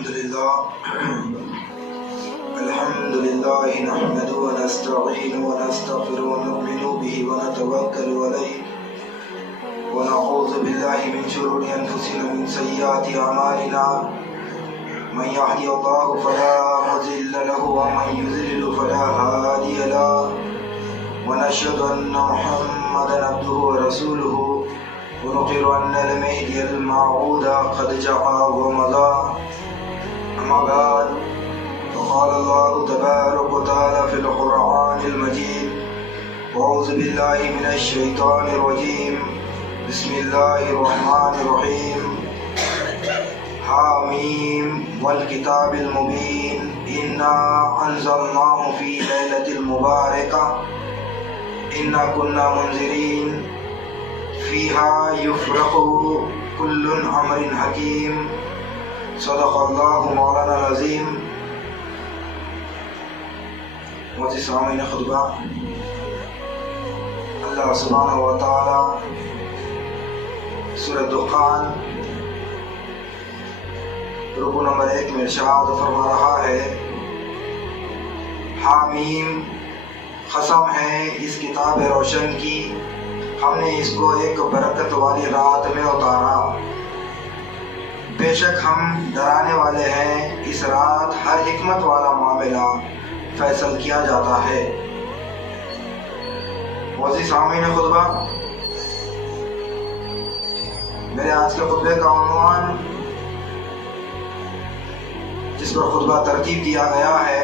الحمد لله نحمده ونستعينه ونستغفره ونؤمن به ونتوكل عليه ونعوذ بالله من شرور أنفسنا ومن سيئات أعمالنا من يهدي الله فلا مضل له ومن يضلل فلا هادي له ونشهد أن محمدا عبده ورسوله ونقر أن المهدي الموعود قد جاء ومضى أما بعد فقال الله تبارك وتعالى في القرآن المجيد أعوذ بالله من الشيطان الرجيم بسم الله الرحمن الرحيم حاميم والكتاب المبين إنا أنزلناه في ليلة المباركة إنا كنا منذرين فيها يفرق كل أمر حكيم صدق الله مولانا العظيم. معزز سامعین خطبہ، اللہ سبحانہ و تعالی سورہ دخان رکوع نمبر 1 میں ارشاد فرما رہا ہے، حامیم، قسم ہے اس کتاب روشن کی، ہم نے اس کو ایک برکت والی رات میں اتارا، بے شک ہم ڈرانے والے ہیں، اس رات ہر حکمت والا معاملہ فیصل کیا جاتا ہے. معزز سامعین خطبہ، میرے آج کے خطبے کا عنوان جس پر خطبہ ترتیب دیا گیا ہے،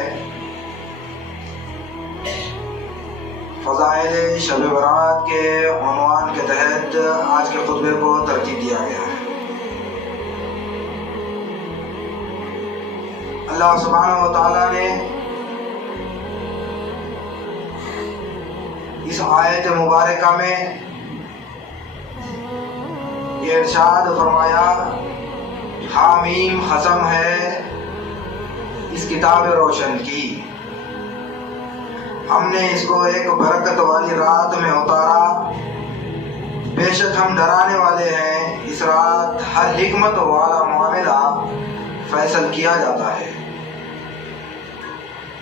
فضائل شب برات کے عنوان کے تحت آج کے خطبے کو ترتیب دیا گیا ہے. اللہ سبحانہ و تعالیٰ نے اس آیت مبارکہ میں یہ ارشاد فرمایا، حامیم، قسم ہے اس کتاب روشن کی، ہم نے اس کو ایک برکت والی رات میں اتارا، بے شک ہم ڈرانے والے ہیں، اس رات ہر حکمت والا معاملہ فیصل کیا جاتا ہے.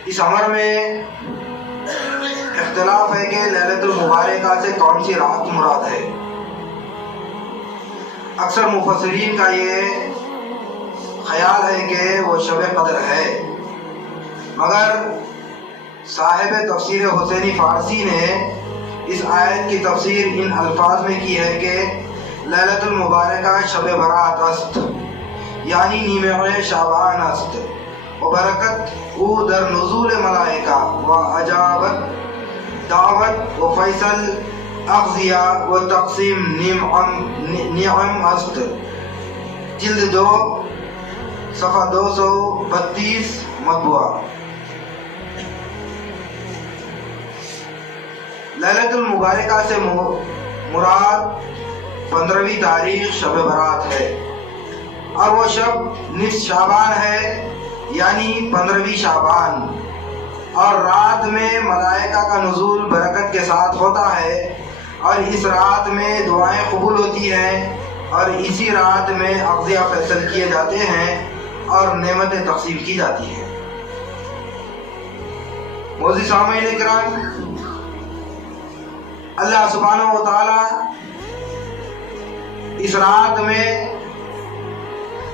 اس امر میں اختلاف ہے کہ لیلۃ المبارکہ سے کون سی رات مراد ہے. اکثر مفسرین کا یہ خیال ہے کہ وہ شب قدر ہے، مگر صاحب تفسیر حسینی فارسی نے اس آیت کی تفسیر ان الفاظ میں کی ہے کہ لیلۃ المبارکہ شب برات است، یعنی نیمہ شعبان است، و برکت او در نزول ملائکہ و عجابت دعوت و فیصل اغذیہ و تقسیم نعم است. جلد 2 صفحہ 232 مطبوعہ. لیلۃ المبارکہ سے مراد 15ویں تاریخ شب برات ہے، اور وہ شب نصف شعبان ہے، یعنی 15ویں شعبان، اور رات میں ملائکہ کا نزول برکت کے ساتھ ہوتا ہے، اور اس رات میں دعائیں قبول ہوتی ہیں، اور اسی رات میں اغذیہ فیصل کیے جاتے ہیں اور نعمتیں تقسیم کی جاتی ہیں. معزز سامعین کرام، اللہ سبحانہ و تعالی اس رات میں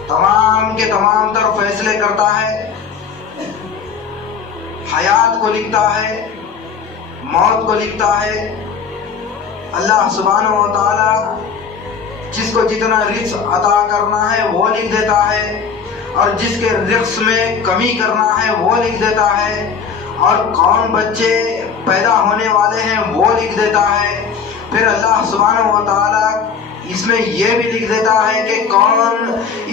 تمام کے تمام تر فیصلے کرتا ہے، حیات کو لکھتا ہے، موت کو لکھتا ہے. اللہ سبحانہ و تعالی جس کو جتنا رزق عطا کرنا ہے وہ لکھ دیتا ہے، اور جس کے رزق میں کمی کرنا ہے وہ لکھ دیتا ہے، اور کون بچے پیدا ہونے والے ہیں وہ لکھ دیتا ہے. پھر اللہ سبحانہ و تعالی اس میں یہ بھی لکھ دیتا ہے کہ کون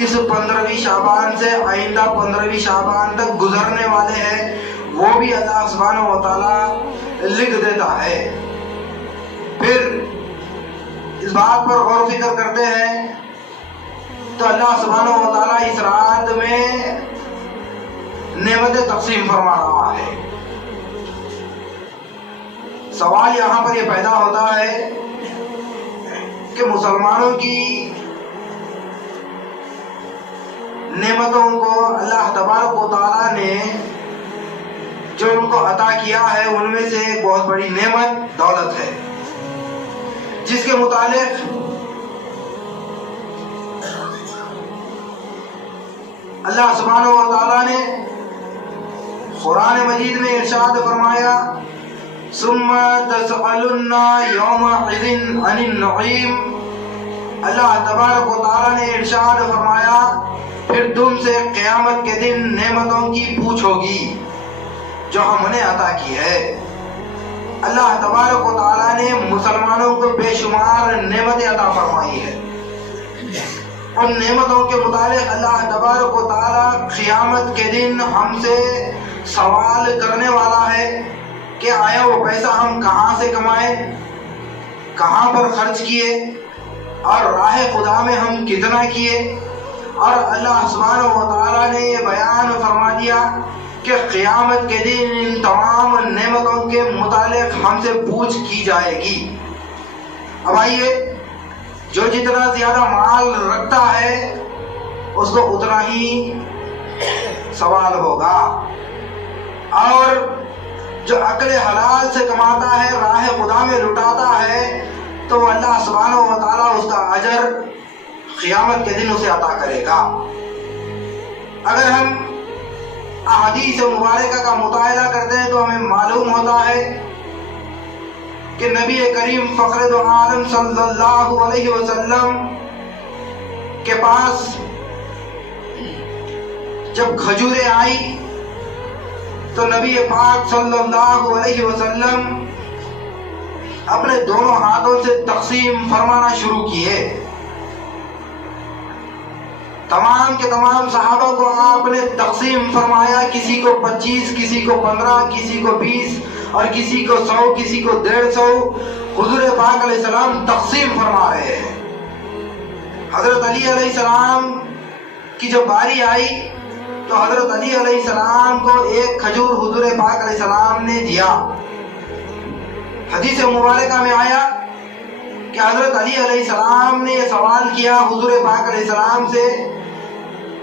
اس 15ویں شعبان سے آئندہ 15ویں شعبان تک گزرنے والے ہیں، وہ بھی اللہ سبحانہ و تعالی لکھ دیتا ہے. پھر اس بات پر غور و فکر کرتے ہیں تو اللہ سبحانہ و تعالی اس رات میں نعمتیں تقسیم فرما رہا ہے. سوال یہاں پر یہ پیدا ہوتا ہے کہ مسلمانوں کی نعمتوں کو اللہ تبارک و تعالیٰ نے جو ان کو عطا کیا ہے ان میں سے ایک بہت بڑی نعمت دولت ہے، جس کے متعلق اللہ سبحانہ و تعالیٰ نے قرآن مجید میں ارشاد فرمایا ثم تسألن یومئذ عن النعیم۔ اللہ تبارک و تعالیٰ نے ارشاد فرمایا پھر تم سے قیامت کے دن نعمتوں کی پوچھ ہوگی جو ہم نے عطا کی ہے۔ اللہ تبارک و تعالیٰ نے مسلمانوں کو بے شمار نعمتیں عطا فرمائی ہے۔ ان نعمتوں کے متعلق اللہ تبارک و تعالیٰ قیامت کے دن ہم سے سوال کرنے والا ہے کہ آیا وہ پیسہ ہم کہاں سے کمائے، کہاں پر خرچ کیے، اور راہ خدا میں ہم کتنا کیے۔ اور اللہ سبحانہ و تعالیٰ نے یہ بیان فرما دیا کہ قیامت کے دن ان تمام نعمتوں کے متعلق ہم سے پوچھ کی جائے گی۔ اب آئیے، جو جتنا زیادہ مال رکھتا ہے اس کو اتنا ہی سوال ہوگا، اور جو عقل حلال سے کماتا ہے، راہ خدا میں لٹاتا ہے، تو اللہ سبحانہ و تعالیٰ اس کا اجر قیامت کے دن اسے عطا کرے گا۔ اگر ہم احادیث مبارکہ کا مطالعہ کرتے ہیں تو ہمیں معلوم ہوتا ہے کہ نبی کریم فخر دو عالم صلی اللہ علیہ وسلم کے پاس جب کھجوریں آئی تو نبی پاک صلی اللہ علیہ وسلم اپنے دونوں ہاتھوں سے تقسیم فرمانا شروع کیے۔ تمام کے تمام صحابہ کو آپ نے تقسیم فرمایا، کسی کو 25، کسی کو 15، کسی کو 20، اور کسی کو 100، کسی کو 150۔ حضور پاک علیہ السلام تقسیم فرما رہے ہیں۔ حضرت علی علیہ السلام کی جب باری آئی تو حضرت علی علیہ السلام کو ایک کھجور حضور پاک علیہ السلام نے دیا۔ حدیث مبارکہ میں آیا کہ حضرت علی علیہ السلام نے یہ سوال کیا حضور پاک علیہ السلام سے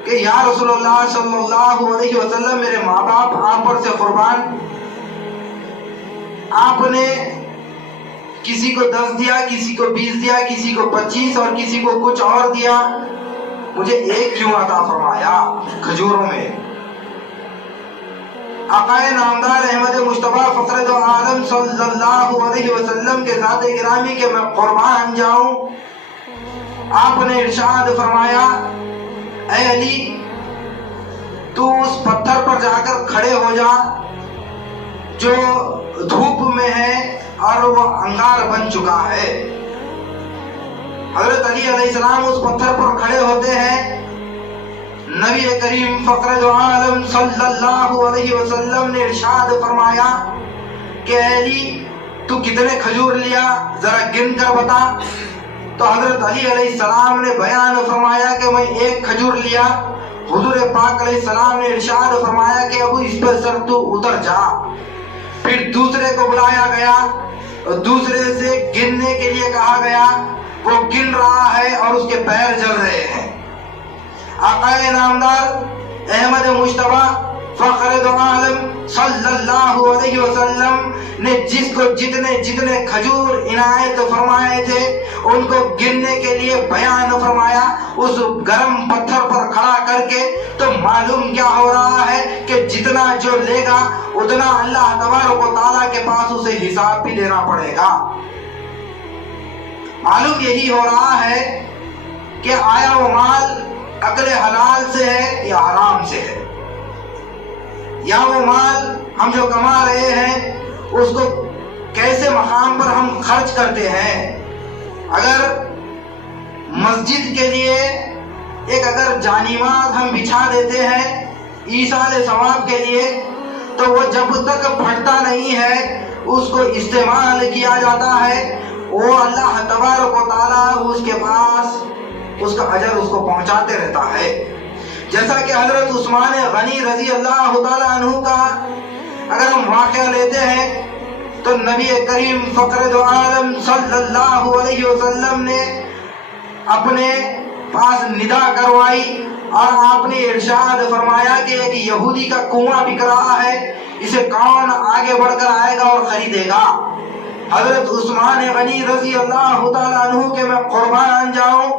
کہ یا رسول اللہ صلی اللہ علیہ وسلم، میرے ماں باپ آپ پر سے قربان، آپ نے کسی کو 10 دیا، کسی کو 20 دیا، کسی کو 25 اور کسی کو کچھ اور دیا، مجھے ایک کیوں عطا فرمایا کھجوروں میں؟ آقا نامدار احمد مصطفیٰ فخر دو عالم صلی اللہ علیہ وسلم کے ذات گرامی کے میں قربان جاؤں۔ آپ نے ارشاد فرمایا اے علی، تو اس پتھر پر جا کر کھڑے ہو جا جو دھوپ میں ہے اور وہ انگار بن چکا ہے۔ حضرت علی علیہ السلام اس پتھر پر کھڑے ہوتے ہیں۔ نبی کریم فخر دو عالم صلی اللہ علیہ وسلم نے ارشاد فرمایا کہ اے علی، تو کتنے کھجور لیا ذرا گن کر بتا۔ تو حضرت علی علیہ السلام نے بیان فرمایا کہ میں ایک کھجور لیا۔ حضور پاک علیہ السلام نے ارشاد فرمایا کہ ابو اس پر سر تو اتر جا۔ پھر دوسرے کو بلایا گیا، دوسرے سے گننے کے لیے کہا گیا، وہ گن رہا ہے اور اس کے پیر جل رہے ہیں۔ آقا نامدار احمد مصطفیٰ فخر دو عالم صلی اللہ علیہ وسلم نے جس کو جتنے کھجور عنایت فرمائے تھے ان کو گننے کے لیے بیان فرمایا اس گرم پتھر پر کھڑا کر کے، تو معلوم کیا ہو رہا ہے کہ جتنا جو لے گا اتنا اللہ تبارک و تعالیٰ کے پاس اسے حساب بھی دینا پڑے گا۔ معلوم یہی ہو رہا ہے کہ آیا وہ مال عقل حلال سے ہے یا حرام سے ہے، یا وہ مال ہم جو کما رہے ہیں اس کو کیسے مقام پر ہم خرچ کرتے ہیں۔ اگر مسجد کے لیے ایک اگر جانماز ہم بچھا دیتے ہیں ایصال ثواب کے لیے، تو وہ جب تک پھٹتا نہیں ہے اس کو استعمال کیا جاتا ہے، وہ اللہ تبارک و تعالیٰ اس کے پاس اس کا اجر اس کو پہنچاتے رہتا ہے۔ جیسا کہ حضرت عثمان غنی رضی اللہ تعالیٰ عنہ کا اگر ہم واقعہ لیتے ہیں تو نبی کریم فخر دو عالم صلی اللہ علیہ وسلم نے اپنے پاس ندا کروائی اور آپ نے ارشاد فرمایا کہ ایک یہودی کا کنواں بک رہا ہے، اسے کون آگے بڑھ کر آئے گا اور خریدے گا؟ حضرت عثمان غنی رضی اللہ تعالیٰ عنہ کے میں قربان جاؤں،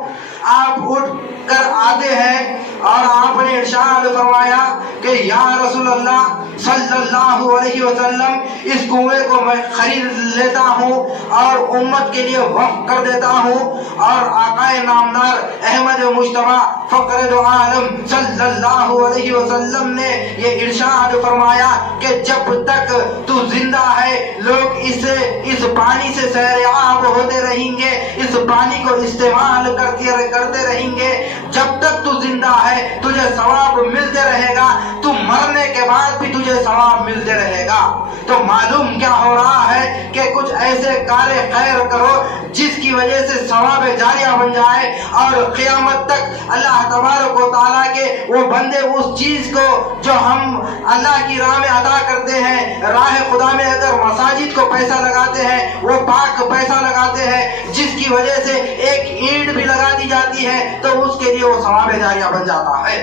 آپ اٹھ کر آتے ہیں اور آپ نے ارشاد فرمایا کہ یا رسول اللہ صلی اللہ علیہ وسلم، اس کنویں کو میں خرید لیتا ہوں اور امت کے لیے وقف کر دیتا ہوں۔ اور آقا نامدار احمد مجتبیٰ فخر دو عالم صلی اللہ علیہ وسلم نے یہ ارشاد فرمایا کہ جب تک تو زندہ ہے لوگ اس پانی سے سیراب ہوتے رہیں گے، اس پانی کو استعمال کرتے رہیں گے۔ جب تک تو زندہ ہے تجھے ثواب ملتے رہے گا، تو مرنے کے بعد بھی تجھے ثواب ملتے رہے گا۔ تو معلوم کیا ہو رہا ہے کہ کچھ ایسے کار خیر کرو جس کی وجہ سے ثواب جاریہ بن جائے، اور قیامت تک اللہ تبارک و تعالیٰ کے وہ بندے اس چیز کو جو ہم اللہ کی راہ میں عطا کرتے ہیں، راہ خدا میں اگر مساجد کو پیسہ لگاتے ہیں، وہ پاک پیسہ لگاتے ہیں، جس کی وجہ سے ایک اینٹ بھی لگا دی جاتی ہے تو اس کے لیے وہ ثواب جاریہ بن جاتا ہے۔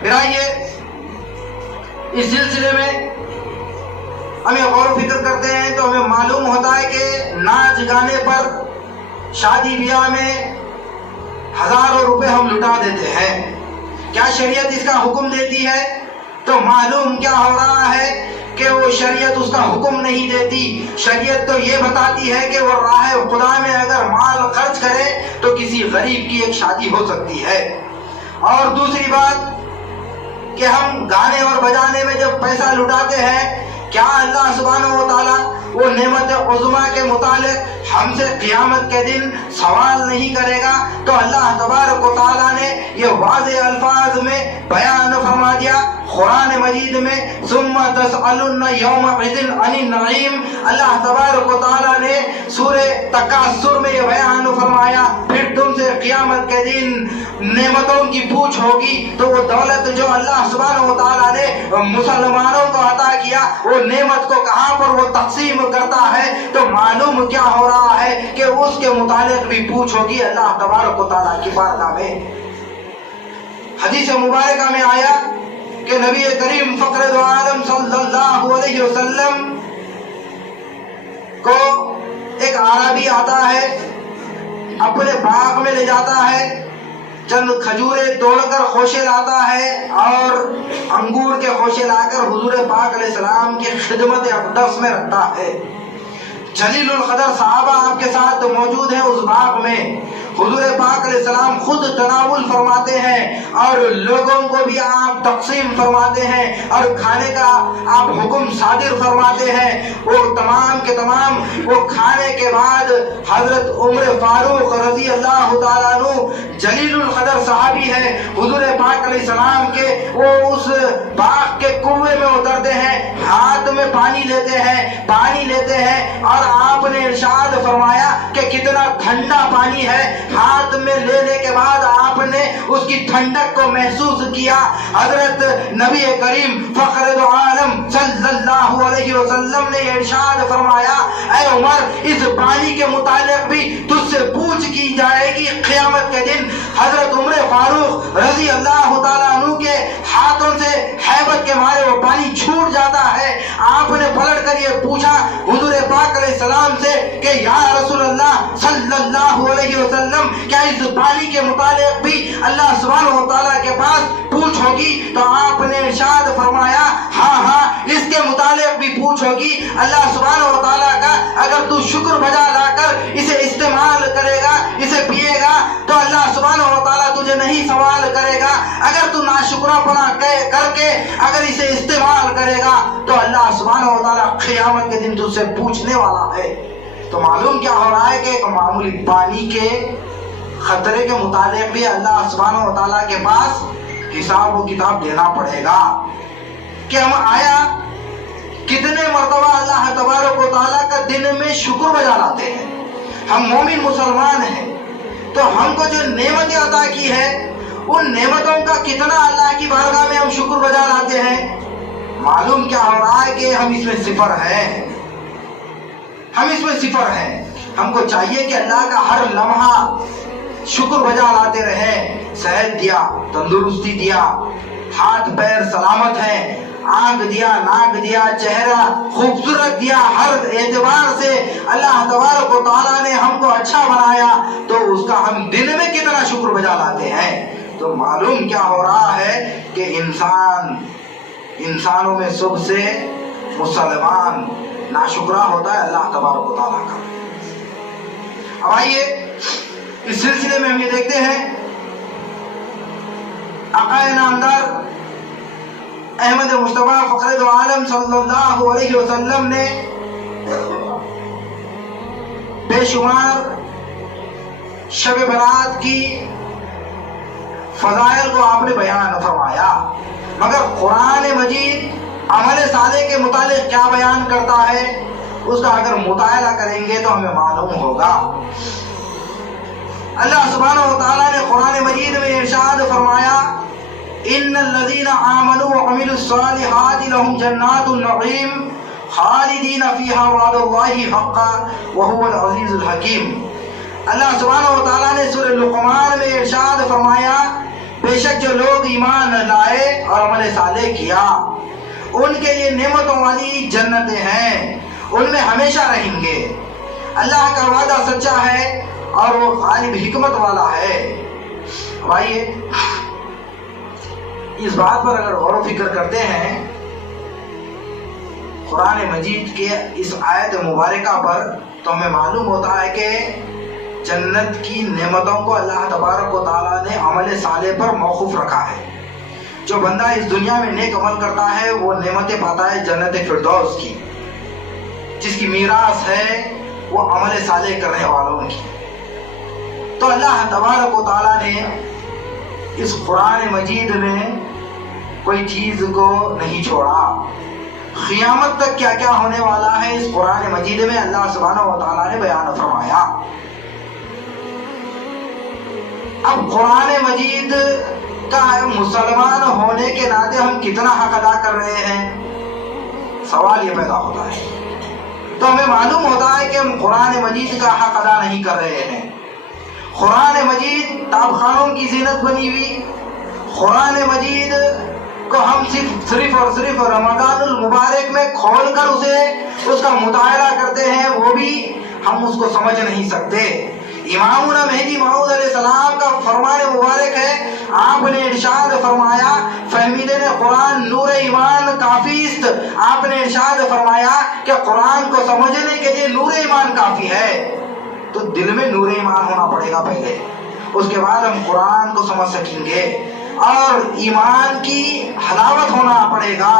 پھر آئیے اس سلسلے میں ہمیں غور و فکر کرتے ہیں تو ہمیں معلوم ہوتا ہے کہ ناچ گانے پر شادی بیاہ میں ہزاروں روپے ہم لٹا دیتے ہیں، کیا شریعت اس کا حکم دیتی ہے؟ تو معلوم کیا ہو رہا ہے کہ وہ شریعت اس کا حکم نہیں دیتی۔ شریعت تو یہ بتاتی ہے کہ وہ راہ خدا میں اگر مال خرچ کرے تو کسی غریب کی ایک شادی ہو سکتی ہے۔ اور دوسری بات کہ ہم گانے اور بجانے میں جب پیسہ لٹاتے ہیں، کیا اللہ سبحانہ و تعالیٰ وہ نعمت عظمیٰ کے متعلق ہم سے قیامت کے دن سوال نہیں کرے گا؟ تو اللہ تبارک و تعالیٰ نے یہ واضح الفاظ میں بیان فرما دیا قرآن مجید میں، ثم تسألن یومئذ عن النعیم۔ اللہ تبارک و تعالیٰ نے سورہ تکاثر میں یہ بیان فرمایا، پھر تم سے قیامت کے دن نعمتوں کی پوچھ ہوگی۔ تو وہ دولت جو اللہ سبحانہ و تعالیٰ نے مسلمانوں کو عطا کیا، وہ نعمت کو کہاں پر وہ تقسیم کرتا ہے؟ تو معلوم کیا ہو رہا ہے کہ اس کے متعلق بھی پوچھ ہوگی اللہ تبارک و تعالیٰ کی بارگاہ میں۔ حدیث مبارکہ میں آیا کہ نبی کریم فخر دو عالم صلی اللہ علیہ وسلم کو ایک عربی آتا ہے، اپنے باغ میں لے جاتا ہے، چند کھجوریں توڑ کر خوشے لاتا ہے اور انگور کے خوشے لا کر حضور پاک علیہ السلام کی خدمت اقدس میں رکھتا ہے۔ جلیل القدر صحابہ آپ کے ساتھ موجود ہیں اس باغ میں، حضور پاک علیہ السلام خود تناول فرماتے ہیں اور لوگوں کو بھی آپ تقسیم فرماتے ہیں اور کھانے کا آپ حکم صادر فرماتے ہیں۔ وہ تمام کے تمام وہ کھانے کے بعد حضرت عمر فاروق رضی اللہ تعالیٰ عنہ جلیل القدر صحابی ہے، حضور پاک علیہ السلام کے وہ اس باغ کے کنویں میں اترتے ہیں، ہاتھ میں پانی لیتے ہیں اور آپ نے ارشاد فرمایا کہ کتنا ٹھنڈا پانی ہے۔ ہاتھ میں لینے کے بعد آپ نے اس کی ٹھنڈک کو محسوس کیا۔ حضرت نبی کریم فخر دو عالم صلی اللہ علیہ وسلم نے ارشاد فرمایا، اے عمر، اس پانی کے متعلق بھی تجھ سے پوچھ کی جائے گی قیامت کے دن۔ حضرت عمر فاروق رضی اللہ تعالیٰ عنہ کے ہاتھوں سے ہیبت کے مارے وہ پانی چھوٹ جاتا ہے۔ آپ نے پلٹ کر یہ پوچھا حضور پاک علیہ السلام سے کہ یا رسول اللہ صلی اللہ علیہ وسلم، کیا اس پانی کے متعلق بھی اللہ سبحانہ و تعالیٰ کے پاس پوچھ ہوگی؟ تو آپ نے ارشاد فرمایا، ہاں اس کے متعلق بھی پوچھ ہوگی۔ اللہ سبحانہ و تعالیٰ کا اگر تو شکر بجا لا کر اسے استعمال کرے گا، اسے پیے گا، تو اللہ سبحانہ و تعالیٰ تجھے نہیں سوال کرے گا۔ اگر تو ناشکرہ پنا کر کے اگر اسے استعمال کرے گا تو اللہ سبحانہ و تعالیٰ قیامت کے دن تجھ سے پوچھنے والا ہے۔ تو معلوم کیا ہو رہا ہے کہ ایک معمولی پانی کے خطرے کے متعلق بھی اللہ سبحانہ و تعالیٰ کے پاس حساب و کتاب دینا پڑے گا کہ ہم آیا کتنے مرتبہ اللہ تبارک و تعالیٰ کا دن میں شکر بجا لاتے ہیں۔ ہم مومن مسلمان ہیں تو ہم کو جو نعمتیں عطا کی ہے ان نعمتوں کا کتنا اللہ کی بارگاہ میں ہم شکر بجا لاتے ہیں۔ معلوم کیا ہو رہا ہے کہ ہم اس میں صفر ہیں، ہم اس میں صفر ہیں۔ ہم کو چاہیے کہ اللہ کا ہر لمحہ شکر بجا لاتے رہیں. صحت دیا, تندرستی دیا, ہاتھ پیر سلامت ہیں, آنکھ دیا, ناک دیا, چہرہ خوبصورت دیا, ہر اعتبار سے اللہ تبارک و تعالیٰ نے ہم کو اچھا بنایا, تو اس کا ہم دن میں کتنا شکر بجا لاتے ہیں. تو معلوم کیا ہو رہا ہے کہ انسانوں میں سب سے مسلمان ناشکرا ہوتا ہے اللہ تبارک و تعالیٰ کا. اب آئیے اس سلسلے میں ہم یہ دیکھتے ہیں آقا نامدار احمد مصطفیٰ فخر دو عالم صلی اللہ علیہ وسلم نے بے شمار شب برات کی فضائل کو آپ نے بیان فرمایا, مگر قرآن مجید عمل صالح کے متعلق کیا بیان کرتا ہے اس کا اگر مطالعہ کریں گے تو ہمیں معلوم ہوگا. اللہ سبحانہ و تعالیٰ نے قرآن مجید میں ارشاد فرمایا ان الذین آمنوا وعملوا الصالحات لهم جنات النعیم خالدین فیہا وعد اللہ حقا وهو العزیز الحکیم. اللہ سبحانہ و تعالیٰ نے سورہ لقمان میں ارشاد فرمایا بے شک جو لوگ ایمان لائے اور عمل صالح کیا ان کے لیے نعمتوں والی جنتیں ہیں, ان میں ہمیشہ رہیں گے. اللہ کا وعدہ سچا ہے اور وہ غالب حکمت والا ہے. آئیے اس بات پر اگر غور و فکر کرتے ہیں قرآن مجید کے اس آیت مبارکہ پر, تو ہمیں معلوم ہوتا ہے کہ جنت کی نعمتوں کو اللہ تبارک و تعالیٰ نے عمل صالح پر موقوف رکھا ہے. جو بندہ اس دنیا میں نیک عمل کرتا ہے وہ نعمتیں پاتا ہے جنت فردوس کی, جس کی میراث ہے وہ عمل صالح کرنے والوں کی. تو اللہ تبارک و تعالیٰ نے اس قرآن مجید میں کوئی چیز کو نہیں چھوڑا. قیامت تک کیا کیا ہونے والا ہے اس قرآن مجید میں اللہ سبحانہ و تعالیٰ نے بیان فرمایا. اب قرآن مجید کا مسلمان ہونے کے ناطے ہم کتنا حق ادا کر رہے ہیں, سوال یہ پیدا ہوتا ہے. تو ہمیں معلوم ہوتا ہے کہ ہم قرآن مجید کا حق ادا نہیں کر رہے ہیں. قرآن مجید کتاب خانوں کی زینت بنی ہوئی, قرآن مجید کو ہم صرف اور صرف رمضان المبارک میں کھول کر اس کا مطالعہ کرتے ہیں, وہ بھی ہم اس کو سمجھ نہیں سکتے. امامنا مہدی موعود علیہ السلام کا فرمان مبارک ہے, آپ نے ارشاد فرمایا فہمیدن قرآن نور ایمان کافی است. آپ نے ارشاد فرمایا کہ قرآن کو سمجھنے کے لیے نور ایمان کافی ہے. تو دل میں نور ایمان ہونا پڑے گا پہلے, اس کے بعد ہم قرآن کو سمجھ سکیں گے, اور ایمان کی حلاوت ہونا پڑے گا.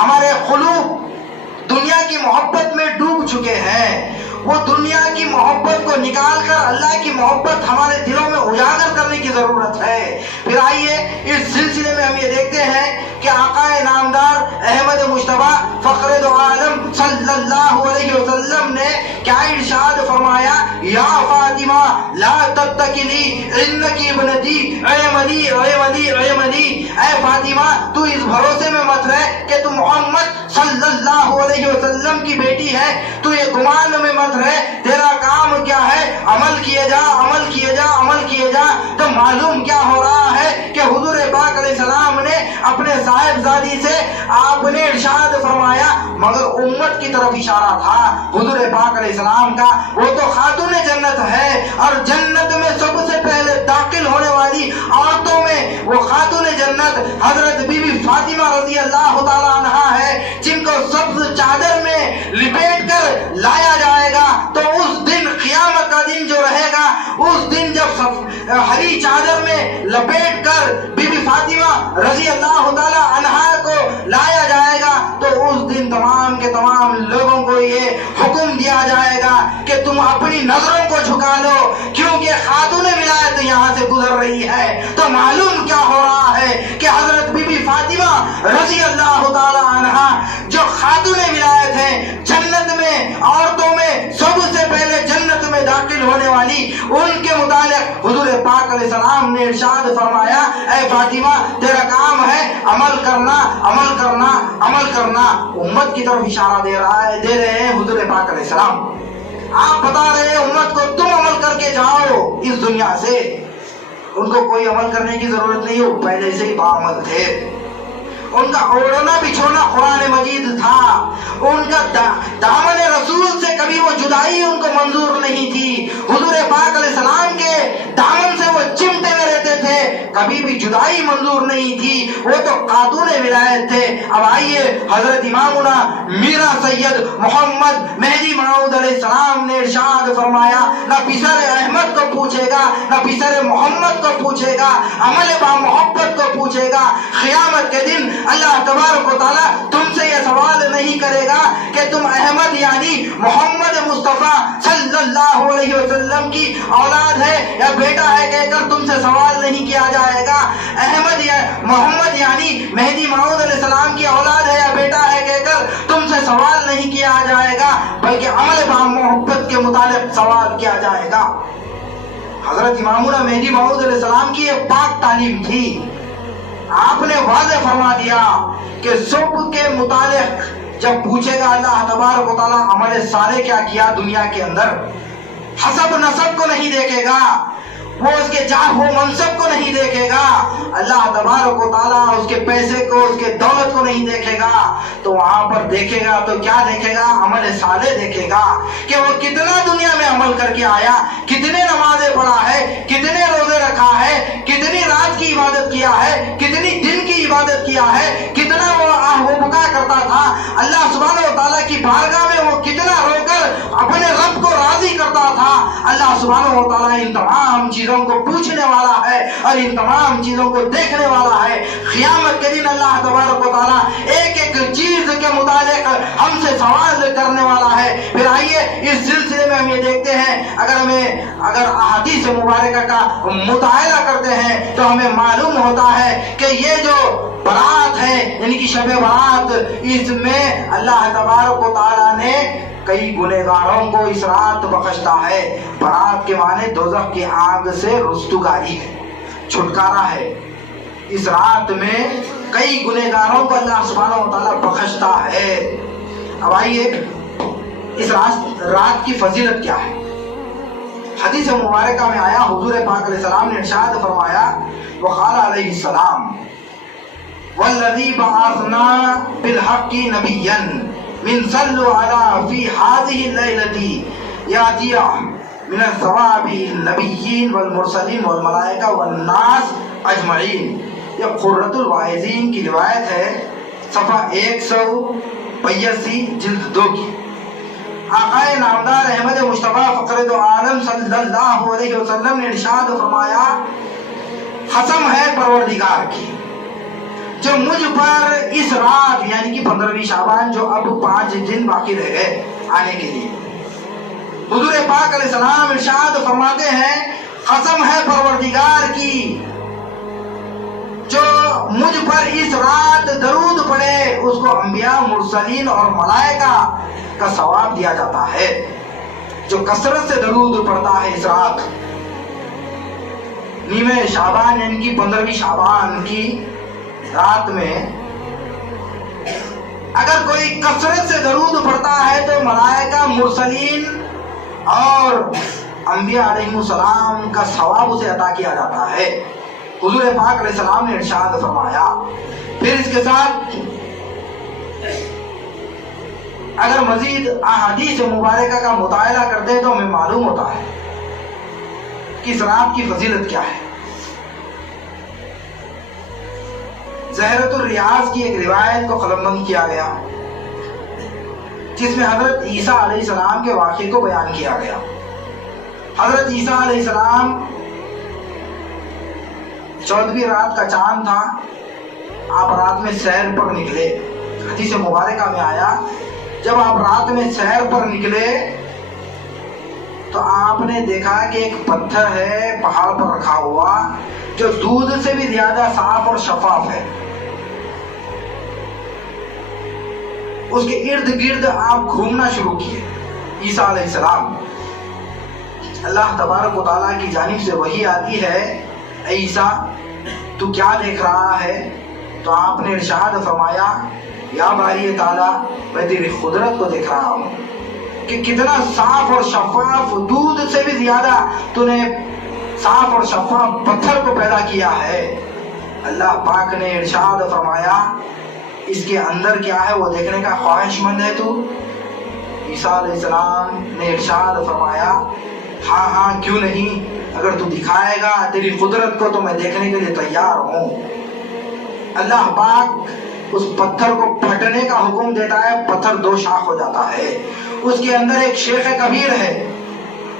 ہمارے قلوب دنیا کی محبت میں ڈوب چکے ہیں, وہ دنیا کی محبت کو نکال کر اللہ کی محبت ہمارے دلوں میں اجاگر کرنے کی ضرورت ہے. پھر آئیے اس سلسلے میں ہم یہ دیکھتے ہیں کہ آقا نامدار احمد مصطفیٰ فخر دو عالم صلی اللہ علیہ وسلم نے کیا ارشاد فرمایا, یا فاطمہ لا تتکلی انکی ابنتی عملی عملی عملی. اے فاطمہ تو اس بھروسے میں مت رہ کہ تم محمد صلی اللہ علیہ وسلم کی بیٹی ہے, تو یہ گمان میں مت رہ, تیرا کام کیا ہے, عمل کیے جا عمل کیے جا عمل کیے جا. تو معلوم کیا ہو رہا ہے کہ حضور پاک علیہ السلام نے اپنے صاحبزادی سے آپ نے ارشاد فرمایا, مگر امت کی طرف اشارہ تھا حضور پاک علیہ السلام کا. وہ تو خاتون جنت ہے, اور جنت میں سب سے پہلے داخل ہونے والی عورتوں میں وہ خاتون جنت حضرت بی بی فاطمہ رضی اللہ تعالیٰ عنہا ہے, جن کو سبز چادر میں لپیٹ کر لایا جائے گا. تو اس دن قیامت کا دن جو رہے گا, اس دن جب ہری چادر میں لپیٹ کر بی بی فاطمہ رضی اللہ تعالیٰ عنہا کو لایا جائے گا, تو اس دن تمام کے تمام لوگوں کو یہ حکم دیا جائے گا کہ تم اپنی نظروں کو جھکا لو, کیونکہ خاتون ولایت یہاں سے گزر رہی ہے. تو معلوم کیا ہو رہا ہے کہ حضرت بی بی فاطمہ رضی اللہ تعالیٰ عنہا جو خاتون ولایت ہیں, جنت میں عورتوں میں سب سے پہلے جنت میں داخل ہونے والی, ان کے متعلق حضور پاک علیہ السلام نے ارشاد فرمایا, اے فاطمہ تیرا کام ہے عمل کرنا عمل کرنا عمل کرنا. امت کی طرف اشارہ دے رہے ہیں حضور پاک علیہ السلام. آپ بتا رہے ہیں امت کو تم عمل کر کے جاؤ اس دنیا سے. ان کو کوئی عمل کرنے کی ضرورت نہیں، وہ پہلے سے ہی باعمل تھے. ان کا اوڑھنا بچھونا قرآن مجید تھا. ان کا دامن رسول سے کبھی وہ جدائی ان کو منظور نہیں تھی. حضور پاک علیہ السلام کے دامن سے وہ چمٹے ہوئے رہتے تھے، کبھی بھی جدائی منظور نہیں تھی. وہ تو خاتون ولایت تھے. اب آئیے حضرت امامنا میرا سید محمد مہدی موعود علیہ السلام نے ارشاد فرمایا، نہ پسر احمد کو پوچھے گا، نہ پسر محمد کو پوچھے گا، عمل با محبت کو پوچھے گا. قیامت کے دن اللہ تبارک و تعالیٰ تم سے یہ سوال نہیں کرے گا کہ تم احمد یعنی محمد مصطفیٰ صلی اللہ علیہ وسلم کی اولاد ہے یا بیٹا ہے کہہ کر تم سے سوال نہیں کیا جائے گا. احمد یا محمد یعنی مہدی موعود علیہ السلام کی اولاد ہے یا بیٹا ہے کہہ کر تم سے سوال نہیں کیا جائے گا، بلکہ عمل با محبت کے متعلق سوال کیا جائے گا. حضرت امامنا مہدی موعود علیہ السلام کی یہ پاک تعلیم تھی. آپ نے واضح فرما دیا کہ صبح کے متعلق جب پوچھے گا اللہ تبارک و تعالیٰ عمل صالح کیا کیا دنیا کے اندر، حسب نسب کو نہیں دیکھے گا، وہ اس کے جاہ و منصب کو نہیں دیکھے گا، اللہ تبارک و تعالیٰ اس کے پیسے کو اس کے دولت کو نہیں دیکھے گا. تو وہاں پر دیکھے گا تو کیا دیکھے گا؟ عمل صالح دیکھے گا کہ وہ کتنا دنیا میں عمل کر کے آیا، کتنے نمازیں پڑھا ہے، کتنے روزے رکھا ہے، کتنی رات کی عبادت کیا ہے، کتنی دن کی عبادت کیا ہے، کتنا وہ بکا کرتا تھا اللہ سبحانہ و تعالیٰ کی بارگاہ میں، وہ کتنا رو کر اپنے رب کو راضی کرتا تھا. اللہ سبحانہ و تعالیٰ ان تمام چیزوں کو پوچھنے والا ہے اور ان تمام چیزوں کو دیکھنے والا ہے. قیامت کے دن اللہ تبارک و تعالیٰ ایک ایک چیز کے متعلق ہم سے سوال کرنے والا ہے. پھر آئیے اس سلسلے میں ہم یہ دیکھتے ہیں، اگر احادیث مبارکہ کا مطالعہ کرتے ہیں تو ہمیں معلوم ہوتا ہے کہ یہ جو برات ہے یعنی کہ شب برات، اس میں اللہ تبارک و تعالیٰ نے کئی گنہگاروں کو اس رات بخشتا ہے. برات کے معنی دوزخ کی آگ سے رستگاری ہے، چھٹکارا ہے. اس رات میں کئی گنہگاروں کو اللہ سبحانہ و تعالیٰ بخشتا ہے. اب آئیے اس رات کی فضیلت کیا ہے. حدیث مبارکہ میں آیا، حضور پاک علیہ السلام نے ارشاد فرمایا، وقال علیہ السلام والذی بعثنا بالحق نبیا من صلوا علی فی هذه الليلة یاتی من الثواب النبیین والمرسلین والملائکہ والناس اجمعین. یہ قرۃ الواعظین کی روایت ہے، صفحہ 182 جلد 2 کی. آقائے نامدار احمد مصطفیٰ فخر دو عالم صلی اللہ علیہ وسلم نے ارشاد فرمایا، قسم ہے پروردگار کی جو مجھ پر اس رات یعنی کہ 15ویں شعبان، جو اب 5 دن باقی رہ گئے آنے کے لیے، حضور پاک علیہ السلام ارشاد فرماتے ہیں، قسم ہے پروردگار کی جو مجھ پر اس رات درود پڑے اس کو انبیاء، مرسلین اور ملائکہ کا ثواب دیا جاتا ہے. جو کثرت سے درود پڑھتا ہے اس رات نیمے شعبان یعنی کہ 15ویں شعبان کی رات میں، اگر کوئی کثرت سے درود پڑھتا ہے تو ملائکہ، مرسلین اور انبیاء علیہ السلام کا ثواب اسے عطا کیا جاتا ہے. حضور پاک علیہ السلام نے ارشاد فرمایا. پھر اس کے ساتھ اگر مزید احادیث مبارکہ کا مطالعہ کرتے ہیں تو ہمیں معلوم ہوتا ہے کہ اس رات کی فضیلت کیا ہے. زہرۃ الریاض کی ایک روایت کو قلمبند کیا گیا جس میں حضرت عیسیٰ علیہ السلام کے واقعے کو بیان کیا گیا. حضرت عیسیٰ علیہ السلام 14ویں رات کا چاند تھا، آپ رات میں سیر پر نکلے. حدیث مبارکہ میں آیا، جب آپ رات میں سیر پر نکلے تو آپ نے دیکھا کہ ایک پتھر ہے پہاڑ پر رکھا ہوا جو دودھ سے بھی زیادہ صاف اور شفاف ہے. اس کے ارد گرد آپ گھومنا شروع کیے. عیسیٰ علیہ السلام، اللہ تبارک و تعالیٰ کی جانب سے وحی آتی ہے، اے عیسیٰ تو کیا دیکھ رہا ہے؟ تو آپ نے ارشاد فرمایا، یا باری تعالیٰ میں تیری قدرت کو دیکھ رہا ہوں کہ کتنا صاف اور شفاف دودھ سے بھی زیادہ تو نے صاف اور شفاف پتھر کو پیدا کیا ہے۔ اللہ پاک نے ارشاد فرمایا اس کے اندر کیا ہے وہ دیکھنے کا خواہش مند ہے تو؟ عیسیٰ علیہ السلام نے ارشاد فرمایا ہاں ہاں کیوں نہیں، اگر تو دکھائے گا تیری قدرت کو تو میں دیکھنے کے لیے تیار ہوں۔ اللہ پاک اس پتھر کو پھٹنے کا حکم دیتا ہے، پتھر دو شاخ ہو جاتا ہے۔ اس کے اندر ایک شیخ کبیر ہے،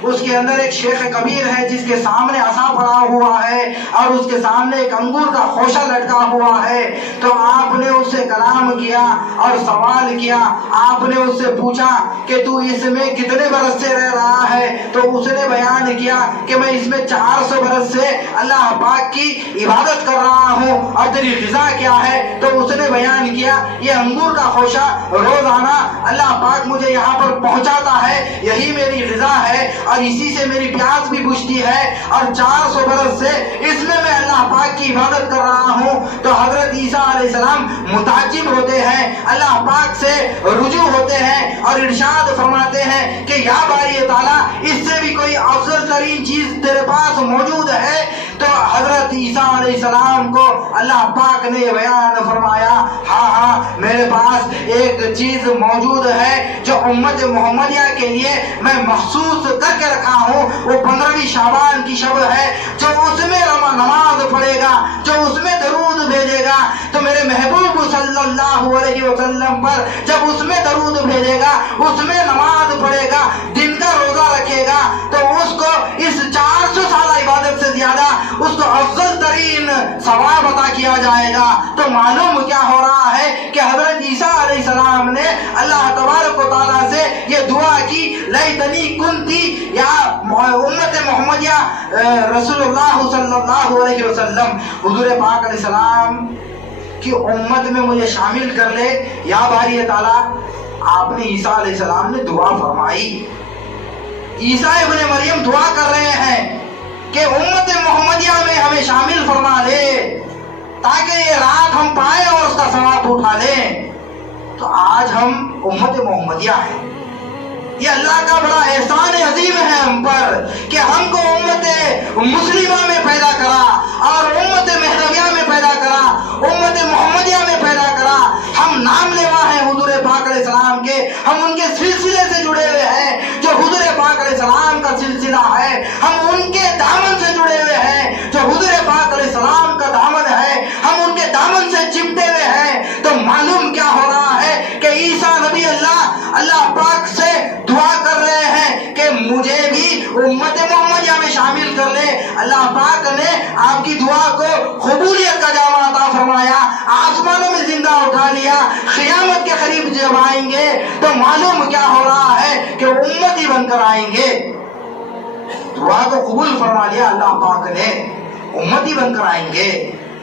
اس کے اندر ایک شیخ کبیر ہے جس کے سامنے عصا پڑا ہوا ہے اور اس کے سامنے ایک انگور کا خوشہ لٹکا ہوا ہے۔ تو آپ نے اس سے کلام کیا اور سوال کیا، آپ نے اس سے پوچھا کہ تو اس میں کتنے برس سے رہ رہا ہے؟ تو اس نے بیان کیا کہ میں اس میں 400 برس سے اللہ پاک کی عبادت کر رہا ہوں۔ اور تیری غذا کیا ہے؟ تو اس نے بیان کیا یہ انگور کا خوشہ روزانہ اللہ پاک مجھے یہاں پر پہنچاتا ہے، یہی میری غذا ہے اور اسی سے میری پیاس بھی بجھتی ہے، اور 400 برس سے اس میں اللہ پاک کی عبادت کر رہا ہوں۔ تو حضرت عیسیٰ علیہ السلام متعجب ہوتے ہیں، اللہ پاک سے رجوع ہوتے ہیں اور ارشاد فرماتے ہیں کہ یا باری تعالیٰ اس سے بھی کوئی افضل ترین چیز تیرے پاس موجود ہے؟ تو حضرت عیسیٰ علیہ السلام کو اللہ پاک نے یہ بیان فرمایا ہاں ہاں میرے پاس ایک چیز موجود ہے جو امت محمدیہ کے لیے میں مخصوص کر کے رکھا ہوں، وہ 15ویں شعبان کی شب ہے، جو اس میں نماز پڑھے گا، جو اس میں درود بھیجے گا، تو میرے محبوب صلی اللہ علیہ وسلم پر جب اس میں درود بھیجے گا، اس میں نماز پڑھے گا، دن کا روزہ رکھے گا، تو اس کو اس 400 سالہ عبادت سے زیادہ اس کو افضل ترین ثواب عطا کیا جائے گا۔ تو معلوم کیا ہو رہا ہے کہ حضرت عیسیٰ علیہ السلام نے اللہ تبارک و تعالیٰ سے یہ دعا کی لیتنی کنتی یا امت محمدیہ رسول اللہ صلی اللہ علیہ وسلم، حضور پاک علیہ السلام کی امت میں مجھے شامل کر لے یا باری تعالیٰ۔ آپ نے عیسیٰ علیہ السلام نے دعا فرمائی، عیسیٰ ابن مریم دعا کر رہے ہیں کہ امت محمدیہ میں ہمیں شامل فرما لے تاکہ یہ رات ہم پائیں اور اس کا ثواب اٹھا لیں۔ تو آج ہم امت محمدیہ ہیں، یہ اللہ کا بڑا احسان عظیم ہے ہم پر کہ ہم کو امت مسلمہ میں پیدا کرا اور امت مہدویہ میں پیدا کرا، امت محمدیہ میں پیدا کرا۔ ہم نام لیوا ہیں حضور پاک علیہ السلام کے، ہم ان کے سلسلے سے جڑے ہوئے ہیں جو حضور پاک علیہ السلام کا سلسلہ ہے، ہم ان کے دامن سے جڑے ہوئے ہیں جو حضور پاک علیہ السلام کا دامن ہے، ہم ان کے دامن سے چپٹے ہوئے ہیں۔ تو معلوم کیا ہو رہا ہے کہ عیسیٰ نبی اللہ پاک سے دعا کر رہے ہیں کہ مجھے بھی امت محمدیہ میں شامل کر لے۔ اللہ پاک نے آپ کی دعا کو قبولیت کا جامہ عطا فرمایا، آسمانوں میں زندہ اٹھا لیا۔ قیامت کے قریب جب آئیں گے تو معلوم کیا ہو رہا ہے کہ امتی بن کر آئیں گے۔ دعا کو قبول فرما لیا اللہ پاک نے، امتی بن کر آئیں گے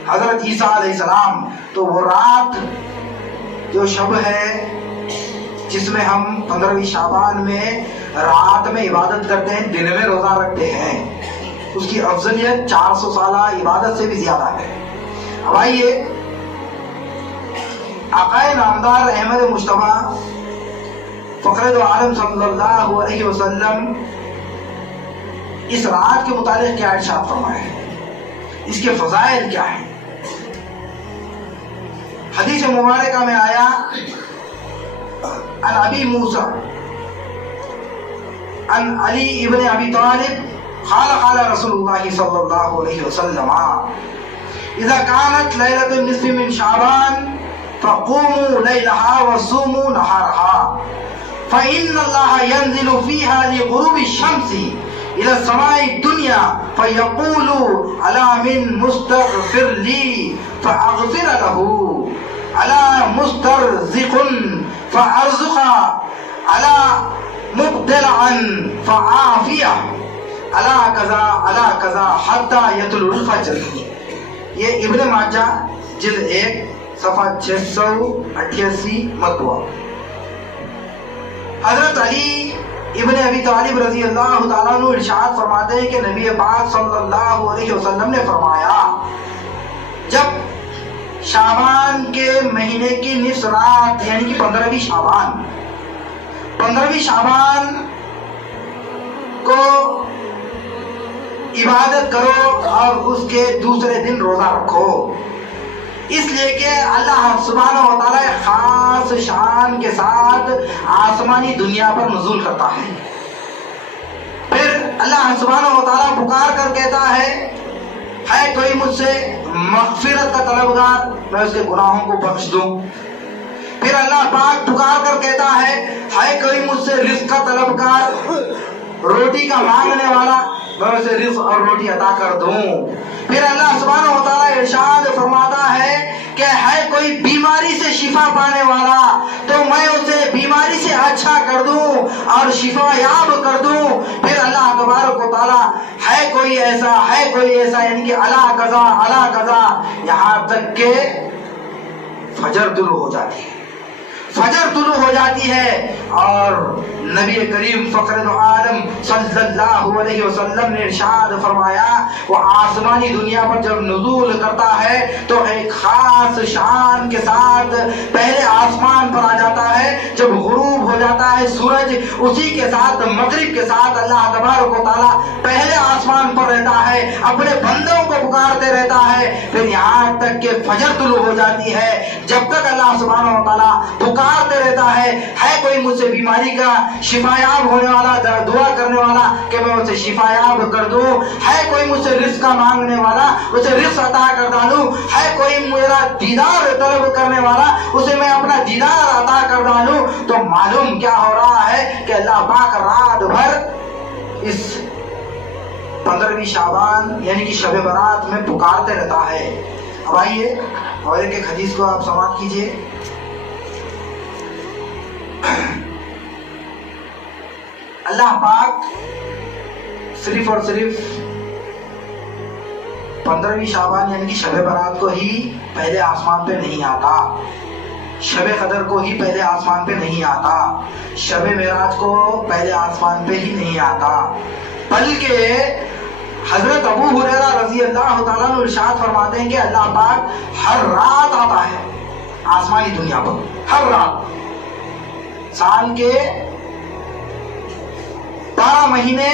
حضرت عیسیٰ علیہ السلام۔ تو وہ رات جو شب ہے جس میں ہم 15ویں شعبان میں رات میں عبادت کرتے ہیں، دن میں روزہ رکھتے ہیں، اس کی افضلیت 400 سالہ عبادت سے بھی زیادہ ہے۔ اب آئیے آقا نامدار احمد مجتبیٰ فخر دو عالم صلی اللہ علیہ وسلم اس رات کے متعلق کیا ارشاد فرمائے ہیں، اس کے فضائل کیا ہیں۔ حدیث مبارکہ میں آیا عن ابی موسیٰ عن علی ابن ابی طالب قال قال رسول اللہ صلی اللہ علیہ وسلم اذا كانت ليلة النصف من شعبان فقوموا ليلها وصوموا نهارها فإن الله ينزل فيها لغروب الشمس إلى السماء الدنيا فيقول ألا من مستغفر لي فأغفر له، ألا مسترزق فأرزق، ألا مبتلعا فعافية، ألا كذا حتى يطلع الفجر۔ یہ ابن ماجہ جلد 1 صفحہ 688 مطبوع۔ حضرت علی ابن ابی طالب رضی اللہ تعالیٰ عنہ ارشاد فرماتے ہیں کہ نبی پاک صلی اللہ علیہ وسلم نے فرمایا جب شعبان کے مہینے کی نصف رات یعنی کہ 15ویں شعبان 15 شعبان کو عبادت کرو اور اس کے دوسرے دن روزہ رکھو، اس لیے کہ اللہ سبحانہ و تعالیٰ خاص شان کے ساتھ آسمانی دنیا پر نزول کرتا ہے۔ پھر اللہ سبحانہ و تعالیٰ پکار کر کہتا ہے کوئی مجھ سے مغفرت کا طلبگار، میں اس کے گناہوں کو بخش دوں۔ پھر اللہ پاک پکار کر کہتا ہے کوئی مجھ سے رزق کا طلبگار، روٹی کا مانگنے والا، میں اسے رزق اور روٹی عطا کر دوں۔ پھر اللہ سبحانہ و تعالیٰ ارشاد فرماتا ہے کہ ہے کوئی بیماری سے شفا پانے والا تو میں اسے بیماری سے اچھا کر دوں اور شفا یاب کر دوں۔ پھر اللہ تبارک و تعالیٰ ہے کوئی ایسا یعنی کہ اللہ قضا یہاں تک کہ فجر طلوع ہو جاتی ہے، فجر طلوع ہو جاتی ہے اور نبی کریم فخر عالم صلی اللہ علیہ وسلم نے ارشاد فرمایا وہ آسمانی دنیا پر جب نزول کرتا ہے تو ایک خاص شان کے ساتھ پہلے آسمان پر آ جاتا ہے، جب غروب ہو جاتا ہے سورج اسی کے ساتھ مغرب کے ساتھ اللہ تبارک و تعالیٰ پہلے آسمان پر رہتا ہے، اپنے بندوں کو پکارتے رہتا ہے، پھر یہاں تک کہ فجر طلوع ہو جاتی ہے۔ جب تک اللہ سبحانہ و تعالیٰ پکارتے رہتا ہے کوئی مجھ سے بیماری کا شفا یاب ہونے والا، دعا کرنے والا کہ میں اسے شفا یاب کر دوں، ہے کوئی مجھ سے رزق کا مانگنے والا اسے رزق عطا کر ڈالوں، ہے کوئی میرا دیدار طلب کرنے والا اسے میں اپنا دیدار عطا کر ڈالوں۔ تو معلوم کیا ہو رہا ہے کہ اللہ پاک رات بھر اس 15 شعبان یعنی کہ شب برات میں پکارتے رہتا ہے۔ اب آئیے اور ایک حدیث کو آپ سماعت کیجئے۔ اللہ پاک صرف اور صرف 15 شعبان یعنی کہ شب برات کو ہی پہلے آسمان پہ نہیں آتا، شب قدر کو ہی پہلے آسمان پہ نہیں آتا، شب معراج کو پہلے آسمان پہ ہی نہیں آتا، بلکہ حضرت ابو ہریرہ رضی اللہ تعالیٰ عنہ ارشاد فرماتے ہیں کہ اللہ پاک ہر رات آتا ہے آسمانی دنیا پر، ہر رات، سال کے 12 مہینے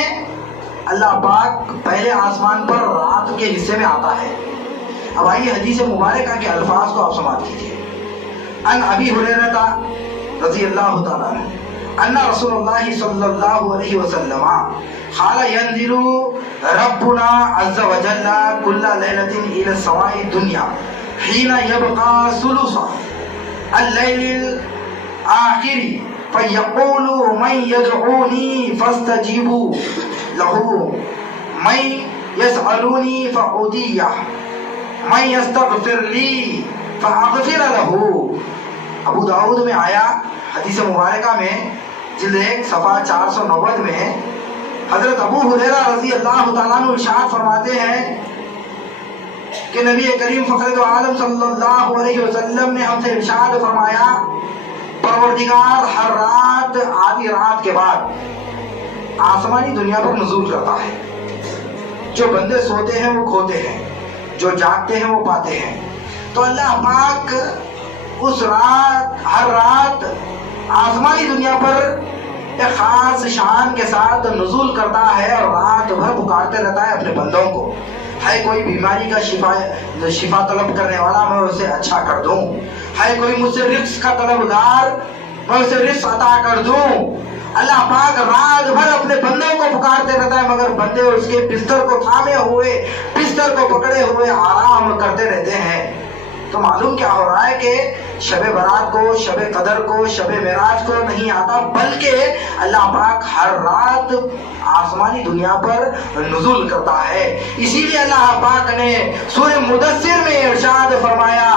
اللہ پاک پہلے آسمان پر رات کے حصے میں آتا ہے۔ اب آئیے حدیث مبارکہ کے الفاظ کو آپ سماعت کیجیے۔ ان ابی ہریرہ رضی اللہ تعالیٰ عنہ ان رسول اللہ صلی اللہ علیہ وسلم قال ينزل ربنا عز وجل كل ليلة إلى السماء الدنيا حين يبقى ثلث الليل الآخر فيقول من يدعوني فاستجيبوا له، من يسألوني فأعطيه، من يستغفر لي فأغفر له۔ ابو داؤد میں آیا حدیث مبارکہ میں جلد 1 صفحہ 490 میں حضرت ابو ہریرہ رضی اللہ تعالیٰ عنہ ارشاد فرماتے ہیں کہ نبی کریم فخر عالم صلی اللہ علیہ وسلم نے ہم سے ارشاد فرمایا پروردگار ہر رات آدھی رات کے بعد آسمانی دنیا پر نزول کرتا ہے، جو بندے سوتے ہیں وہ کھوتے ہیں، جو جاگتے ہیں وہ پاتے ہیں۔ تو اللہ پاک اس رات ہر رات آسمانی دنیا پر ایک خاص شان کے ساتھ نزول کرتا ہے اور رات بھر پکارتے رہتا ہے اپنے بندوں کو، ہے کوئی بیماری کا شفا طلب کرنے والا میں اسے اچھا کر دوں، ہے کوئی مجھ سے رزق کا طلبگار میں اسے رزق عطا کر دوں۔ اللہ پاک رات بھر اپنے بندوں کو پکارتے رہتا ہے مگر بندے اس کے بستر کو تھامے ہوئے، بستر کو پکڑے ہوئے آرام کرتے رہتے ہیں۔ تو معلوم کیا ہو رہا ہے کہ شب برات کو، شب قدر کو، شب معراج کو نہیں آتا، بلکہ اللہ پاک ہر رات آسمانی دنیا پر نزول کرتا ہے۔ اسی لیے اللہ پاک نے سورہ مدثر میں ارشاد فرمایا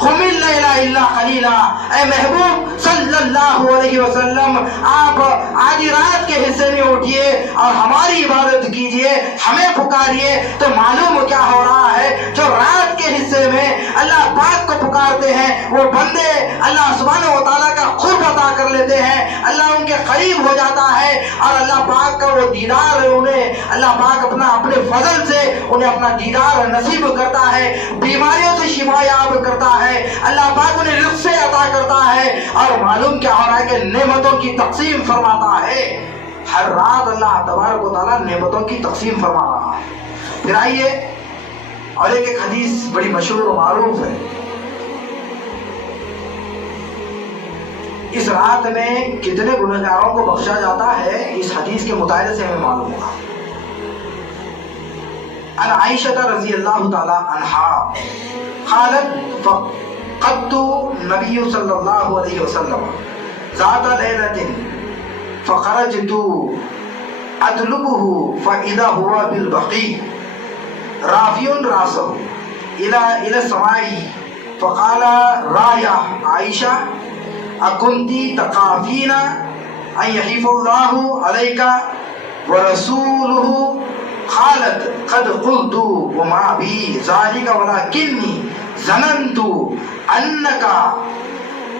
قم اللیل الا قلیلا، اے محبوب صلی اللہ علیہ وسلم آپ آدھی رات کے حصے میں اٹھیے اور ہماری عبادت کیجیے، ہمیں پکاریے۔ تو معلوم کیا ہو رہا ہے، جو رات کے حصے میں اللہ پاک کو پکارتے ہیں وہ بندے اللہ سبحانہ و تعالیٰ کا قرب عطا کر لیتے ہیں، اللہ ان کے قریب ہو جاتا ہے اور اللہ پاک کا وہ دیدار انہیں اللہ پاک اپنے فضل سے انہیں اپنا دیدار نصیب کرتا ہے، بیماریوں سے شفا یاب کرتا ہے، اللہ پاک انہیں رزق سے عطا عطا کرتا ہے اور معلوم کیا ہو رہا ہے کہ نعمتوں کی تقسیم فرماتا ہے. ہر رات اللہ تبارک و تعالیٰ نعمتوں کی تقسیم فرما رہا ہے. پھر آئیے اور ایک حدیث بڑی مشہور و معروف ہے. اس رات میں کتنے گنہگاروں کو بخشا جاتا ہے اس حدیث کے مطالعے سے ہمیں معلوم ہوگا. عن عائشہ رضی اللہ تعالی عنہا قالت فقدت نبی صلی اللہ علیہ وسلم ذات لیلۃ فخرجت اطلبه فاذا هو بالبقیع رافع راسه الى السماء فقال رایا عائشہ اکنتی تخافین ان یحیف اللہ علیک ورسولہ قالت قد قلت وما بی ذلک ولکنی ظننت انک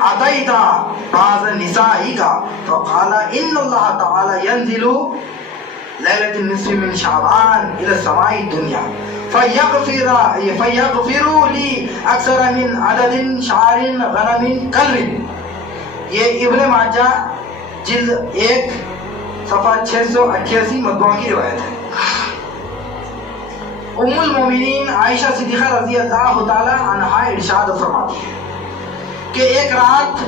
اتیت بعض نسائک فقال ان اللہ تعالی ینزل لیلۃ النصف من شعبان الى السماء الدنیا فیغفر لی اکثر من عدد شعر غنم کلب. یہ ابن ماجہ جلد 1 صفحہ 688 مطبوعہ کی روایت ہے. ام المومنین عائشہ صدیقہ رضی اللہ تعالی عنہا ارشاد فرماتی ہے کہ ایک رات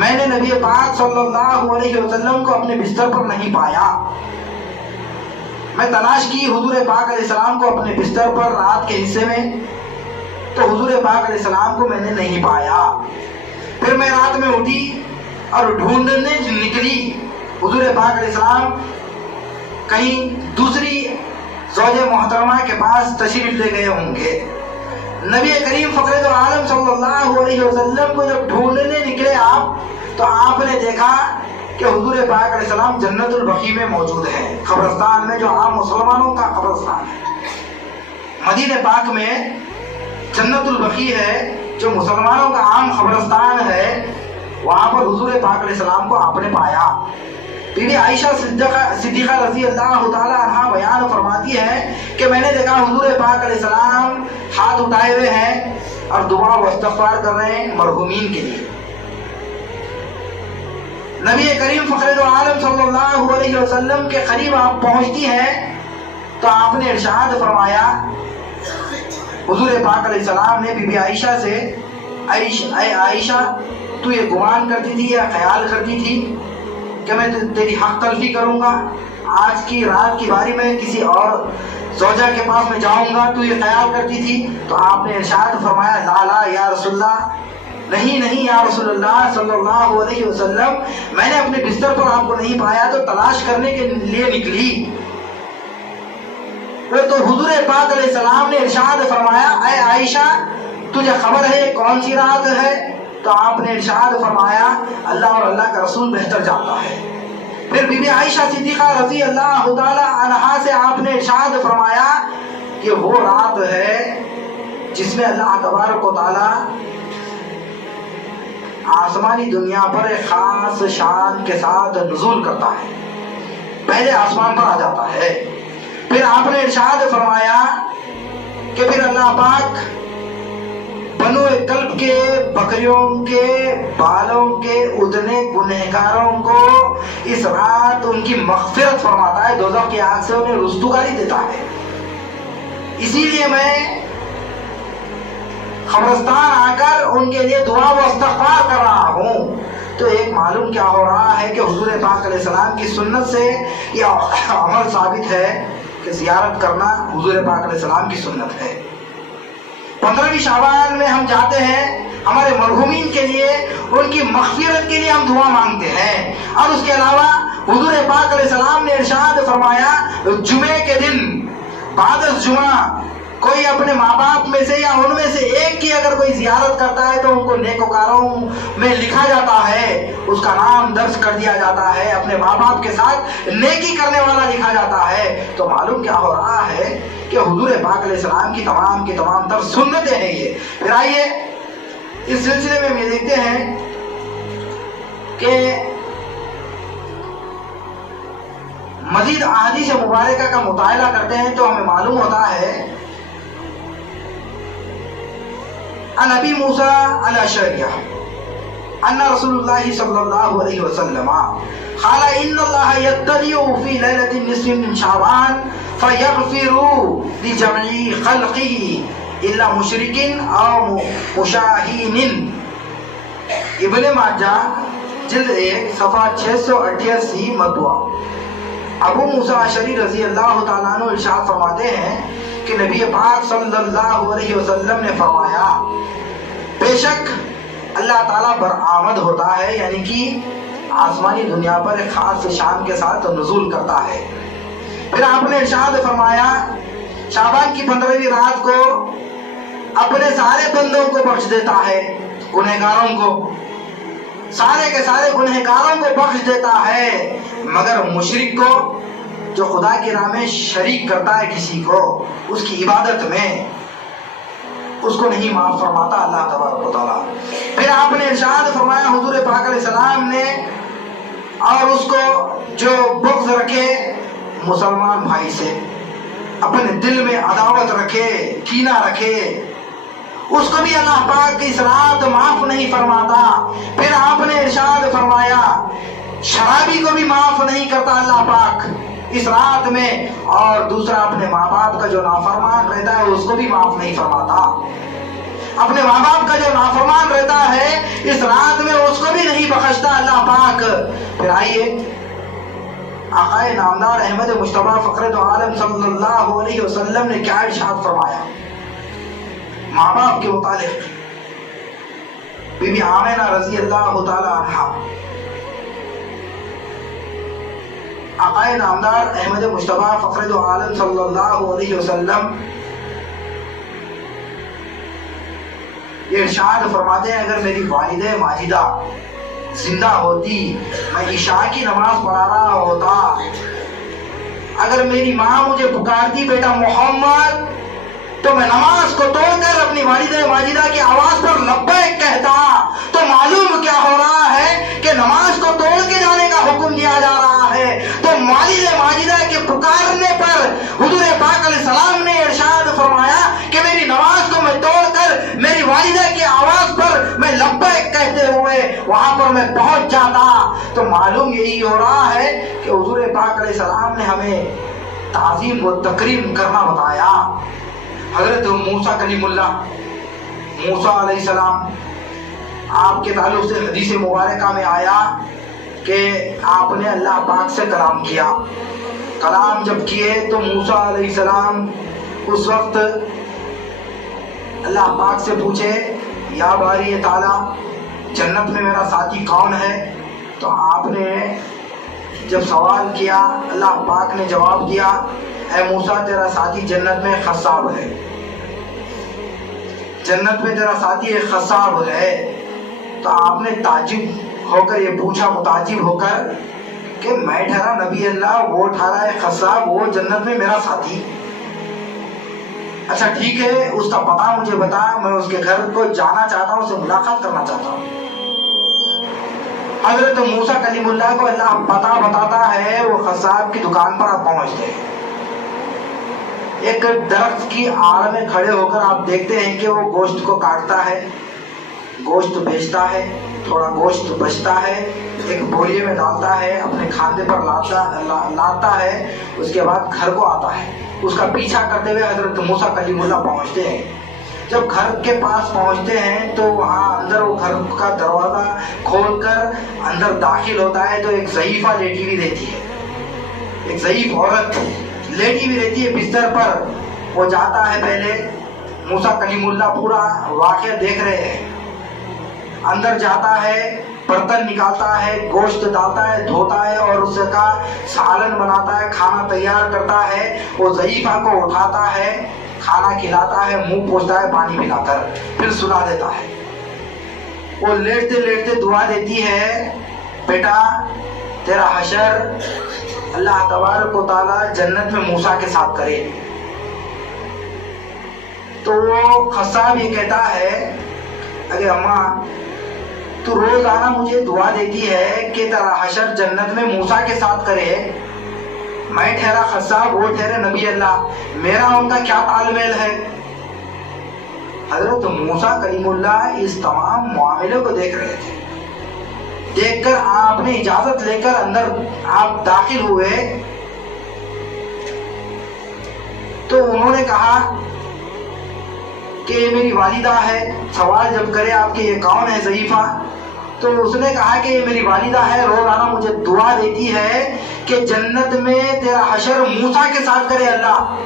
میں نے نبی پاک صلی اللہ علیہ وسلم کو اپنے بستر پر نہیں پایا. میں تلاش کی حضور پاک علیہ السلام کو اپنے بستر پر رات کے حصے میں, تو حضور پاک علیہ السلام کو میں نے نہیں پایا. پھر میں رات میں اٹھی اور ڈھونڈنے نکلی. حضور پاک علیہ السلام کہیں دوسری زوج محترمہ کے پاس تشریف لے گئے ہوں گے. نبی کریم فخر دو عالم صلی اللہ علیہ وسلم کو جب ڈھونڈنے نکلے آپ, تو آپ نے دیکھا کہ حضور پاک علیہ السلام جنت البقیع میں موجود ہیں, قبرستان میں جو عام مسلمانوں کا قبرستان ہے. مدینہ پاک میں جنت البقیع ہے جو مسلمانوں کا عام قبرستان ہے, وہاں پر حضور پاک علیہ السلام کو آپ نے پایا. بی بی عائشہ صدیقہ رضی اللہ تعالی عنہا بیان فرماتی ہے کہ میں نے دیکھا حضور پاک علیہ السلام ہاتھ اٹھائے ہوئے ہیں اور دعا و استغفار کر رہے ہیں مرحومین کے لیے. نبی کریم فخر دو عالم صلی اللہ علیہ وسلم کے قریب آپ پہنچتی ہیں تو آپ نے ارشاد فرمایا, حضور پاک علیہ السلام نے بی بی عائشہ سے, اے عائشہ تو یہ گمان کرتی تھی یا خیال کرتی تھی کہ میں تیری حق تلفی کروں گا, آج کی رات کی باری میں کسی اور زوجہ کے پاس میں جاؤں گا, تو یہ خیال کرتی تھی؟ تو آپ نے ارشاد فرمایا لا لا یا رسول اللہ, نہیں نہیں یا رسول اللہ صلی اللہ علیہ وسلم, میں نے اپنے بستر پر آپ کو نہیں پایا تو تلاش کرنے کے لیے نکلی. تو حضور پاک علیہ السلام نے ارشاد فرمایا اے عائشہ تجھے خبر ہے کون سی رات ہے؟ تو آپ نے ارشاد فرمایا اللہ اور اللہ کا رسول بہتر جانتا ہے. پھر بی بی عائشہ صدیقہ رضی اللہ تعالی عنہا سے آپ نے ارشاد فرمایا کہ وہ رات ہے جس میں اللہ تبارک و تعالی آسمانی دنیا پر ایک خاص شان کے ساتھ نزول کرتا ہے, پہلے آسمان پر آ جاتا ہے. پھر آپ نے ارشاد فرمایا کہ پھر اللہ پاک بنو کلب کے, بکریوں کے بالوں کے اتنے گنہگاروں کو اس رات ان کی مغفرت فرماتا ہے, دوزخ کی آگ سے انہیں رستگاری دیتا ہے. اسی لیے میں قبرستان آ کر ان کے لیے دعا و استغفار کر رہا ہوں. تو ایک معلوم کیا ہو رہا ہے کہ حضور پاک علیہ السلام کی سنت سے یہ عمل ثابت ہے کہ زیارت کرنا حضور پاک علیہ السلام کی سنت ہے. 15 شعبان میں ہم جاتے ہیں ہمارے مرحومین کے لیے, ان کی مغفرت کے لیے ہم دعا مانگتے ہیں. اور اس کے علاوہ حضور پاک علیہ السلام نے ارشاد فرمایا جمعے کے دن بعد از جمعہ کوئی اپنے ماں باپ میں سے یا ان میں سے ایک کی اگر کوئی زیارت کرتا ہے تو ان کو نیکوکاروں میں لکھا جاتا ہے, اس کا نام درج کر دیا جاتا ہے, اپنے ماں باپ کے ساتھ نیکی کرنے والا لکھا جاتا ہے. تو معلوم کیا ہو رہا ہے کہ حضور پاک علیہ السلام کی تمام تر سنتیں ہیں یہ. پھر آئیے اس سلسلے میں ہم دیکھتے ہیں کہ مزید احادیث مبارکہ کا مطالعہ کرتے ہیں تو ہمیں معلوم ہوتا ہے عن ابی موسیٰ الاشعری ان رسول اللہ صلی اللہ علیہ وسلم قال ان اللہ یطلع فی لیلۃ النصف من شعبان فیغفر لجميع خلقه الا مشرک او مشاہین. ابن ماجہ جلد 1 صفحہ 688 مطبوع. ابو موسیٰ اشعری رضی اللہ تعالیٰ عنہ ارشاد فرماتے ہیں کہ نبی پاک صلی اللہ علیہ وسلم نے فرمایا بے شک اللہ تعالیٰ برآمد ہوتا ہے، یعنی کہ آسمانی دنیا پر ایک خاص شان کے ساتھ نزول کرتا ہے. پھر آپ نے ارشاد فرمایا شعبان کی 15ویں رات کو اپنے سارے بندوں کو بخش دیتا ہے، گنہگاروں کو، سارے کے سارے گنہگاروں کو بخش دیتا ہے، مگر مشرک کو جو خدا کی راہ میں شریک کرتا ہے کسی کو اس کی عبادت میں، اس کو نہیں معاف فرماتا اللہ تبارک و تعالیٰ. پھر آپ نے ارشاد فرمایا حضور پاک علیہ السلام نے اور اس کو جو بغض رکھے مسلمان بھائی سے، اپنے دل میں عداوت رکھے، کینہ رکھے، اس کو بھی اللہ پاک اس رات معاف نہیں فرماتا. پھر آپ نے ارشاد فرمایا شرابی کو بھی معاف نہیں کرتا اللہ پاک اس رات میں، اور دوسرا اپنے ماں باپ کا جو نافرمان رہتا ہے اس کو بھی معاف نہیں فرماتا. اپنے ماں باپ کا جو نافرمان رہتا ہے اس رات میں اس کو بھی نہیں بخشتا اللہ پاک. پھر آئیے آقا نامدار احمد مجتبیٰ فخر دو عالم صلی اللہ علیہ وسلم نے کیا ارشاد فرمایا ماں باپ کے متعلق. بی بی آمنہ رضی اللہ تعالی عنہا آقا نامدار احمد مجتبیٰ فخر دو عالم صلی اللہ علیہ وسلم یہ ارشاد فرماتے ہیں اگر میری والدہ ماجدہ زندہ ہوتی میں عشاء کی نماز پڑھا رہا ہوتا، اگر میری ماں مجھے پکارتی بیٹا محمد تو میں نماز کو توڑ کر اپنی والدہ ماجدہ کی آواز پر لبیک کہتا. تو معلوم کیا ہو رہا ہے کہ نماز کو توڑ کے جانے کا حکم دیا جا رہا ہے. تو والدہ ماجدہ کے پکارنے پر حضور پاک علیہ السلام نے ارشاد فرمایا کہ میری نماز کو میں توڑ کر میری والدہ کی آواز پر میں لبیک کہتے ہوئے وہاں پر میں پہنچ جاتا. تو معلوم یہی ہو رہا ہے کہ حضور پاک علیہ السلام نے ہمیں تعظیم و تکریم کرنا بتایا. حضرت موسیٰ کلیم اللہ موسیٰ علیہ السلام آپ کے تعلق سے حدیث مبارکہ میں آیا کہ آپ نے اللہ پاک سے کلام کیا. کلام جب کیے تو موسیٰ علیہ السلام اس وقت اللہ پاک سے پوچھے یا باری تعالیٰ جنت میں میرا ساتھی کون ہے؟ تو آپ نے جب سوال کیا اللہ پاک نے جواب دیا اے موسیٰ تیرا ساتھی جنت میں خصاب ہے، جنت میں تیرا ساتھی ایک خصاب ہے. تو آپ نے تعجب ہو کر یہ پوچھا متعجب ہو کر کہ میں ٹھہرا نبی اللہ، وہ ٹھہرا ہے خصاب، وہ جنت میں میرا ساتھی. اچھا ٹھیک ہے اس کا پتہ مجھے بتا، میں اس کے گھر کو جانا چاہتا ہوں، اس سے ملاقات کرنا چاہتا ہوں. حضرت موسیٰ کلیم اللہ کو اللہ پتہ بتاتا ہے، وہ خصاب کی دکان پر آپ پہنچتے ہیں. ایک درخت کی آڑ میں کھڑے ہو کر آپ دیکھتے ہیں کہ وہ گوشت کو کاٹتا ہے، گوشت بیچتا ہے، تھوڑا گوشت بچتا ہے، ایک بوریے میں ڈالتا ہے، اپنے کھاندے پر لاتا ہے، اس کے بعد گھر کو آتا ہے. اس کا پیچھا کرتے ہوئے حضرت موسیٰ کلیم اللہ پہنچتے ہیں. جب گھر کے پاس پہنچتے ہیں تو وہاں اندر وہ گھر کا دروازہ کھول کر اندر داخل ہوتا ہے تو ایک ضعیفہ لیٹی ہوئی رہتی ہے، ایک ضعیف عورت لیٹی ہوئی رہتی ہے بستر پر. وہ جاتا ہے، پہلے موسیٰ کلیم اللہ پورا واقعہ دیکھ رہے ہیں، اندر جاتا ہے، برتن نکالتا ہے، گوشت ڈالتا ہے، دھوتا ہے اور اس کا سالن بناتا ہے، کھانا تیار کرتا ہے. وہ ضعیفہ کو اٹھاتا ہے، کھانا کھلاتا ہے، منہ پوچھتا ہے پانی پلا کر، پھر سلا دیتا ہے. وہ لیٹتے لیٹتے دعا دیتی ہے بیٹا تیرا حشر اللہ تبارک و تعالی جنت میں موسیٰ کے ساتھ کرے. تو وہ خصاب یہ کہتا ہے اگر اماں تو روزانہ مجھے دعا دیتی ہے کہ تیرا حشر جنت میں موسیٰ کے ساتھ کرے، میں ٹھہرا خصاب، وہ ٹھہرے نبی اللہ، میرا ان کا کیا تال میل ہے؟ حضرت موسیٰ کلیم اللہ اس تمام معاملے کو دیکھ رہے تھے. دیکھ کر آپ نے اجازت لے کر اندر آپ داخل ہوئے تو انہوں نے کہا کہ یہ میری والدہ ہے. سوال جب کرے آپ کہ یہ کون ہے ضعیفہ، تو اس نے کہا کہ یہ میری والدہ ہے، روزانہ مجھے دعا دیتی ہے کہ جنت میں تیرا حشر موسیٰ کے ساتھ کرے اللہ.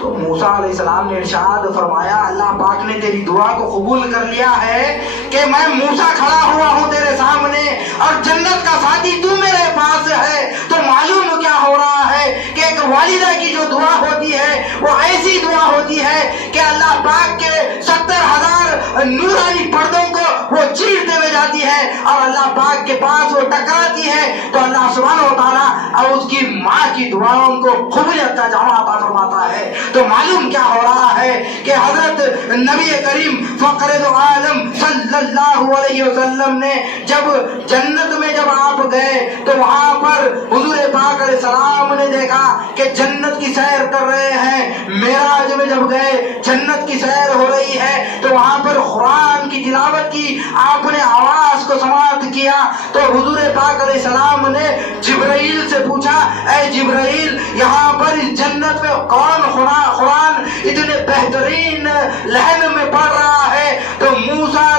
تو موسیٰ علیہ السلام نے ارشاد فرمایا اللہ پاک نے تیری دعا کو قبول کر لیا ہے کہ میں موسیٰ کھڑا ہوا ہوں تیرے سامنے اور جنت کا ساتھی تو میرے پاس ہے. تو معلوم کیا ہو رہا ہے کہ ایک والدہ کی جو دعا ہوتی ہے وہ ایسی دعا ہوتی ہے کہ اللہ پاک کے 70,000 نورانی پردوں کو وہ چیرتے ہوئے جاتی ہے اور اللہ پاک کے پاس وہ ٹکراتی ہے تو اللہ سبحانہ و تعالیٰ اور اس کی ماں کی دعاؤں کو قبولیت کا جامع عطا فرماتا ہے. تو معلوم کیا ہو رہا ہے کہ حضرت نبی کریم فخر دو عالم صلی اللہ علیہ وسلم نے جب جنت میں جب آپ گئے تو وہاں پر حضور پاک علیہ السلام نے دیکھا کہ جنت کی سیر کر رہے ہیں. معراج میں جب گئے جنت کی سیر ہو رہی ہے تو وہاں پر قرآن کی تلاوت کی آپ نے آواز کو سماعت کیا تو حضور پاک علیہ السلام نے جبرائیل سے پوچھا اے جبرائیل یہاں پر اس جنت میں کون قرآن اتنے بہترین لہن میں پڑھ رہا ہے؟ تو موسیٰ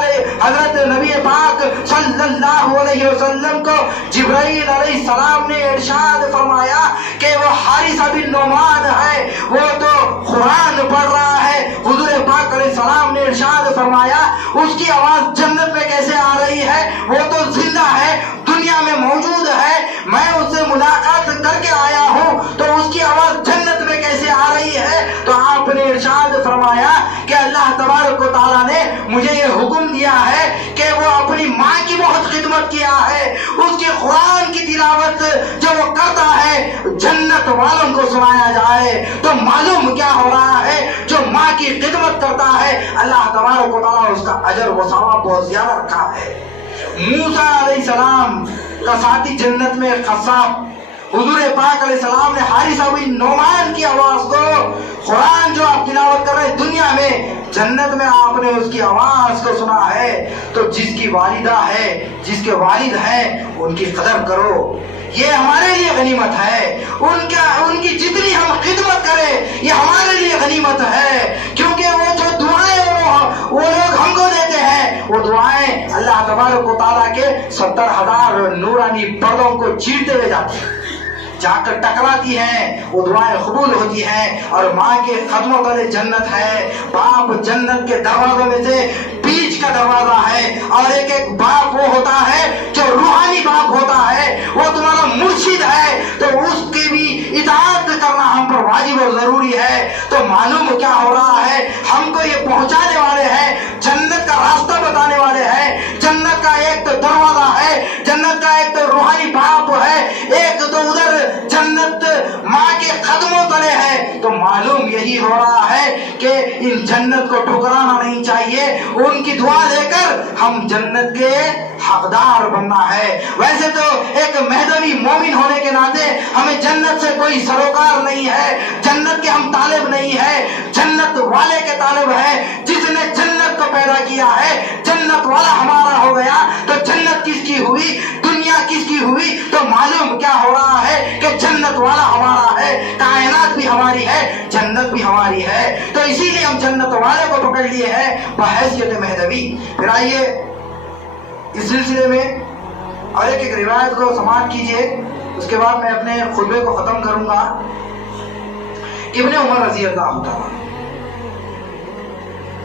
حضرت نبی پاک صلی اللہ علیہ وسلم کو جبرائیل علیہ السلام نے ارشاد فرمایا کہ وہ حارثہ بن نعمان ہے، وہ تو قرآن پڑھ رہا ہے. حضور پاک علیہ السلام نے ارشاد فرمایا اس کی آواز جنت میں کیسے آ رہی ہے؟ وہ تو زندہ ہے، دنیا میں موجود ہے، میں اس سے ملاقات کر کے آیا ہوں تو اس کی آواز جنت میں کیسے آ رہی ہے؟ تو آپ نے ارشاد فرمایا کہ اللہ تبارک و تعالیٰ نے مجھے یہ حکم دیا ہے کہ وہ اپنی ماں کی بہت خدمت کیا ہے، اس کی قرآن کی تلاوت جو وہ کرتا ہے جنت والوں کو سنایا جائے. تو معلوم کیا ہو رہا ہے جو ماں کی خدمت کرتا ہے اللہ تبارک و تعالیٰ اس کا اجر و ثواب بہت زیادہ رکھا ہے. موسیٰ علیہ السلام کا ساتھی جنت میں قصاب حضور پاک علیہ السلام نے حارثہ بن نعمان کی آواز کو قرآن جو آپ تلاوت کر رہے ہیں دنیا میں جنت میں آپ نے اس کی آواز کو سنا ہے. تو جس کی والدہ ہے جس کے والد ہیں ان کی قدر کرو، یہ ہمارے لیے غنیمت ہے. ان کی جتنی ہم خدمت کریں یہ ہمارے لیے غنیمت ہے کیونکہ وہ جو دعائیں وہ لوگ ہم کو دیتے ہیں وہ دعائیں اللہ تبارک و تعالیٰ کے 70,000 نورانی پردوں کو چیرتے ہوئے جاتی ہیں، جا کر ٹکراتی ہیں، وہ دعائیں قبول ہوتی ہیں. اور ماں کے قدموں تلے جنت ہے، باپ جنت کے دروازوں میں سے بیچ کا دروازہ ہے اور ایک باپ وہ ہوتا ہے جو روحانی باپ ہوتا ہے، وہ تمہارا مرشد ہے تو اس کی بھی اطاعت کرنا ہم پر واجب اور ضروری ہے. تو معلوم کیا ہو رہا ہے ہم کو یہ پہنچانے والے ہیں، جنت کا راستہ بتانے والے ہیں، جنت کا ایک تو دروازہ ہے، جنت کا ایک تو روحانی باپ ہے، ایک تو ادھر جنت ماں کے قدموں تلے ہے. تو معلوم یہی ہو رہا ہے کہ ان جنت کو ٹھکرانا نہیں چاہیے، ان کی دعا لے کر ہم جنت کے حقدار بننا ہے. ویسے تو ایک مہدوی مومن ہونے کے ناطے ہمیں جنت سے کوئی سروکار نہیں ہے، جنت کے ہم طالب نہیں ہے، جنت والے کے طالب ہے جس نے جنت کو پیدا کیا ہے. جنت والا ہمارا ہو گیا تو جنت کس کی ہوئی، دنیا کس کی ہوئی؟ تو معلوم کیا ہو رہا ہے کہ جنت والا ہمارا ہے، کائنات بھی ہماری ہے، جنت بھی ہماری ہے. تو اسی لیے ہم جنت والے کو پکڑ لیے ہیں بحیثیت مہدوی. پھر آئیے اس سلسلے میں اور ایک روایت کو سماعت کیجیے، اس کے بعد میں اپنے خطبے کو ختم کروں گا. ابن عمر رضی اللہ تعالیٰ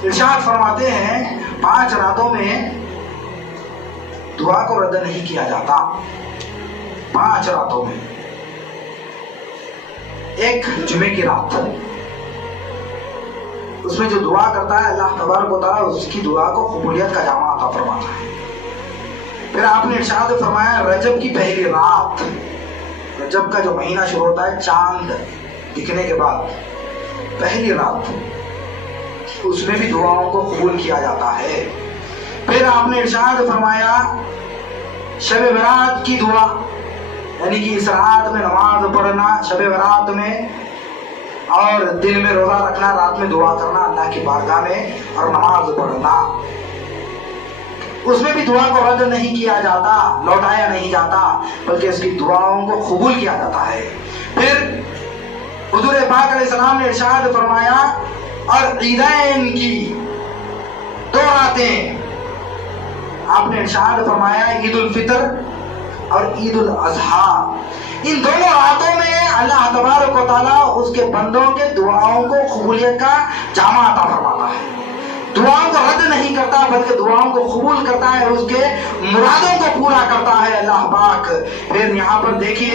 ارشاد فرماتے ہیں 5 راتوں میں دعا کو رد نہیں کیا جاتا. 5 راتوں میں ایک جمعے کی رات اس میں جو دعا کرتا ہے اللہ تبارک و تعالیٰ اس کی دعا کو قبولیت کا جامع عطا فرماتا ہے. پھر آپ نے ارشاد فرمایا رجب کی پہلی رات، رجب کا جو مہینہ شروع ہوتا ہے چاند دکھنے کے بعد پہلی رات، اس میں بھی دعاؤں کو قبول کیا جاتا ہے. پھر آپ نے ارشاد فرمایا شب برات کی دعا، یعنی کہ اس رات میں نماز پڑھنا شب برات میں، اور دن میں روزہ رکھنا، رات میں دعا کرنا اللہ کی بارگاہ میں اور نماز پڑھنا. اس میں بھی دعا کو رد نہیں کیا جاتا، لوٹایا نہیں جاتا، بلکہ اس کی دعاؤں کو قبول کیا جاتا ہے۔ پھر حضور پاک علیہ السلام نے ارشاد فرمایا، اور عیدین کی دو راتیں آپ نے ارشاد فرمایا، عید الفطر اور عید الاضحیٰ، ان دونوں راتوں میں اللہ تبارک و تعالیٰ اس کے بندوں کے دعاؤں کو قبولیت کا جامع عطا فرماتا ہے۔ دعاؤں کو رد نہیں کرتا بلکہ دعاؤں کو قبول کرتا ہے، اس کے مرادوں کو پورا کرتا ہے اللہ پاک۔ پھر یہاں پر دیکھیے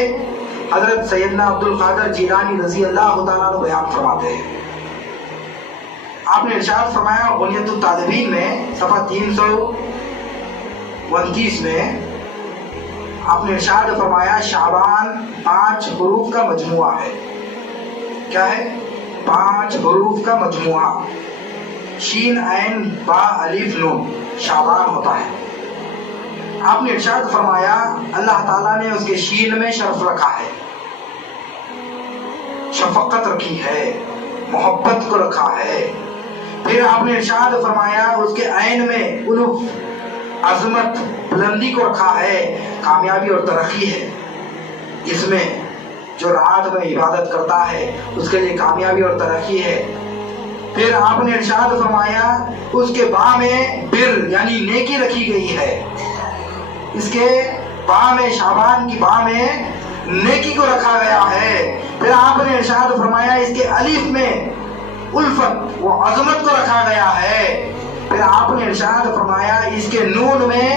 حضرت سیدنا عبد القادر جیلانی رضی اللہ تعالیٰ عنہ بیان فرماتے ہیں، آپ نے ارشاد فرمایا غنیت الطالبین میں صفحہ 329 میں آپ نے ارشاد فرمایا، شعبان 5 حروف کا مجموعہ ہے۔ کیا ہے؟ 5 حروف کا مجموعہ، شین عین با الف نون، شعبان ہوتا ہے۔ آپ نے ارشاد فرمایا اللہ تعالیٰ نے اس کے شین میں شرف رکھا ہے، شفقت رکھی ہے، محبت کو رکھا ہے۔ پھر آپ نے ارشاد فرمایا اس کے عین میں الف، عظمت، بلندی کو رکھا ہے، کامیابی اور ترقی ہے۔ اس میں جو رات میں عبادت کرتا ہے اس کے لیے کامیابی اور ترقی ہے۔ پھر آپ نے ارشاد فرمایا اس کے با میں بر یعنی نیکی رکھی گئی ہے، اس کے با میں، شعبان کی با میں نیکی کو رکھا گیا ہے۔ پھر آپ نے ارشاد فرمایا اس کے الف میں الفت و عظمت کو رکھا گیا ہے۔ پھر آپ نے ارشاد فرمایا اس کے نون میں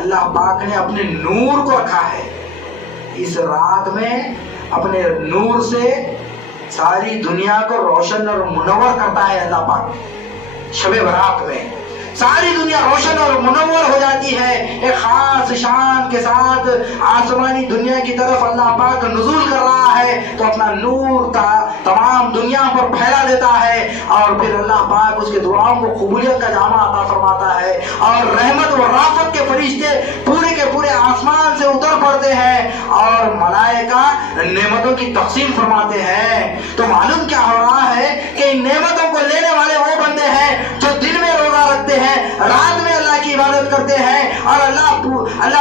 اللہ پاک نے اپنے نور کو رکھا ہے۔ اس رات میں اپنے نور سے ساری دنیا کو روشن اور منور کرتا ہے اللہ پاک۔ شب برات میں ساری دنیا روشن اور منور ہو جاتی ہے، ایک خاص شان کے ساتھ آسمانی دنیا کی طرف اللہ پاک نزول کر رہا ہے تو اپنا نور تمام دنیا پر پھیلا دیتا ہے، اور پھر اللہ پاک اس کے دعاؤں کو قبولیت کا جامع عطا فرماتا ہے، اور رحمت و رافت کے فرشتے پورے کے پورے آسمان سے اتر پڑتے ہیں اور ملائکہ نعمتوں کی تقسیم فرماتے ہیں۔ تو معلوم کیا ہو رہا ہے کہ ان نعمتوں کو لینے والے وہ بندے ہیں جو دن میں روزہ رکھتے ہیں، رات میں اللہ کی عبادت کرتے ہیں، اور اللہ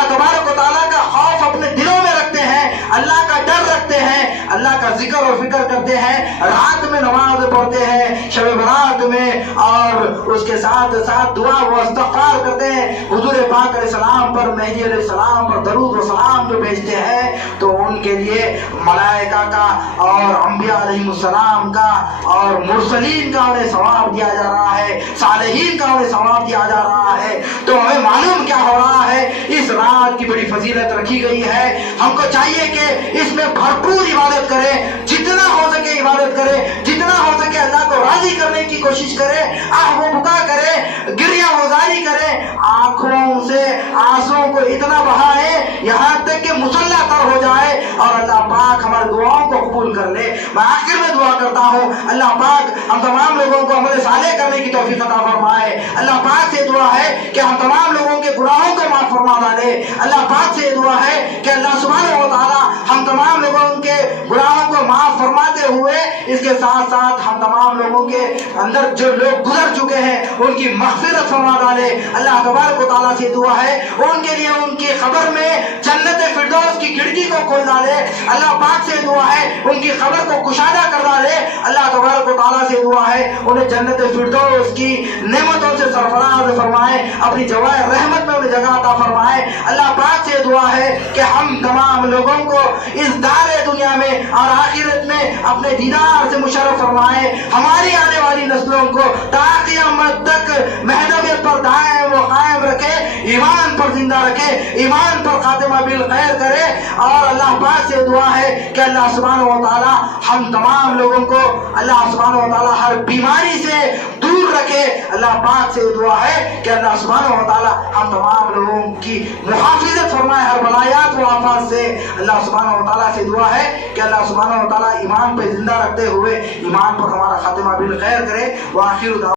تبارک و تعالیٰ کا خوف اپنے دلوں میں رکھتے ہیں، اللہ کا ڈر رکھتے ہیں، اللہ کا ذکر اور فکر کرتے ہیں، رات میں نماز پڑھتے ہیں شب برات میں، اور اس کے ساتھ ساتھ دعا و استغفار کرتے ہیں، حضور پاک علیہ السلام پر، مہدی علیہ السلام پر درود و سلام جو بھیجتے ہیں، تو ان کے لیے ملائکہ کا اور انبیاء علیہ السلام کا اور مرسلین کا انہیں ثواب دیا جا رہا ہے، صالحین کا انہیں ثواب دیا جا رہا ہے۔ تو ہمیں معلوم کیا ہو رہا ہے، اس رات کی بڑی فضیلت رکھی گئی ہے۔ ہم کو چاہیے کہ اس میں بھرپور عبادت کریں، جتنا ہو سکے عبادت کریں، جتنا ہو سکے اللہ کو راضی کرنے کی کوشش کریں، آہ و بکا کریں، گریہ گزاری کریں، آنکھوں سے آنسوں کو اتنا بہائیں یہاں تک کہ مسلح تر ہو جائے، اور اللہ پاک ہماری دعاؤں کو قبول کر لے۔ میں آخر میں دعا کرتا ہوں اللہ پاک ہم تمام لوگوں کو عمل صالح کرنے کی توفیق عطا فرمائے۔ اللہ پاک سے دعا ہے کہ ہم تمام لوگوں کے گناہوں کو معاف فرما ڈالے۔ اللہ پاک سے دعا ہے کہ اللہ سبحانہ و تعالی ہم تمام لوگوں کے گناہوں کو معاف فرماتے ہوئے اس کے ساتھ ساتھ ہم تمام لوگوں کے اندر جو لوگ گزر چکے ہیں ان کی مغفرت فرما ڈالے۔ اللہ تبارک و تعالیٰ سے دعا ہے ان کے لیے ان کی قبر میں جنت فردوس کی کھڑکی کو کھول ڈالے۔ اللہ پاک سے دعا ہے ان کی قبر کو کشادہ کر ڈالے۔ اللہ تبارک و تعالیٰ سے دعا ہے انہیں جنت فردوس کی نعمتوں سے سرفراز فرمائے، اپنی جوائے رحمت میں انہیں جگہ عطا فرمائے۔ اللہ پاک سے دعا ہے کہ ہم تمام لوگوں کو اس دار دنیا میں اور آخرت میں اپنے دیدار سے مشرف فرمائے، ہماری آنے والی نسلوں کو تا قیامت تک مہنویت پر دائم و قائم رکھے، ایمان پر زندہ رکھے، ایمان پر خاتمہ بالخیر کرے۔ اور اللہ پاک سے دعا ہے کہ اللہ سبحانہ و تعالی ہم تمام لوگوں کو اللہ سبحانہ و تعالی ہر بیماری سے دور رکھے۔ اللہ پاک سے دعا ہے کہ اللہ سبحانہ و تعالی ہم تمام لوگوں کی محافظت فرمائے ہر بلایات و آفات سے۔ اللہ سبحانہ و تعالی سے دعا ہے کہ اللہ سبحانہ و تعالی ایمان پہ زندہ رکھتے ہوئے ایمان پر ہمارا خاتمہ بالخیر کرے۔ وآخر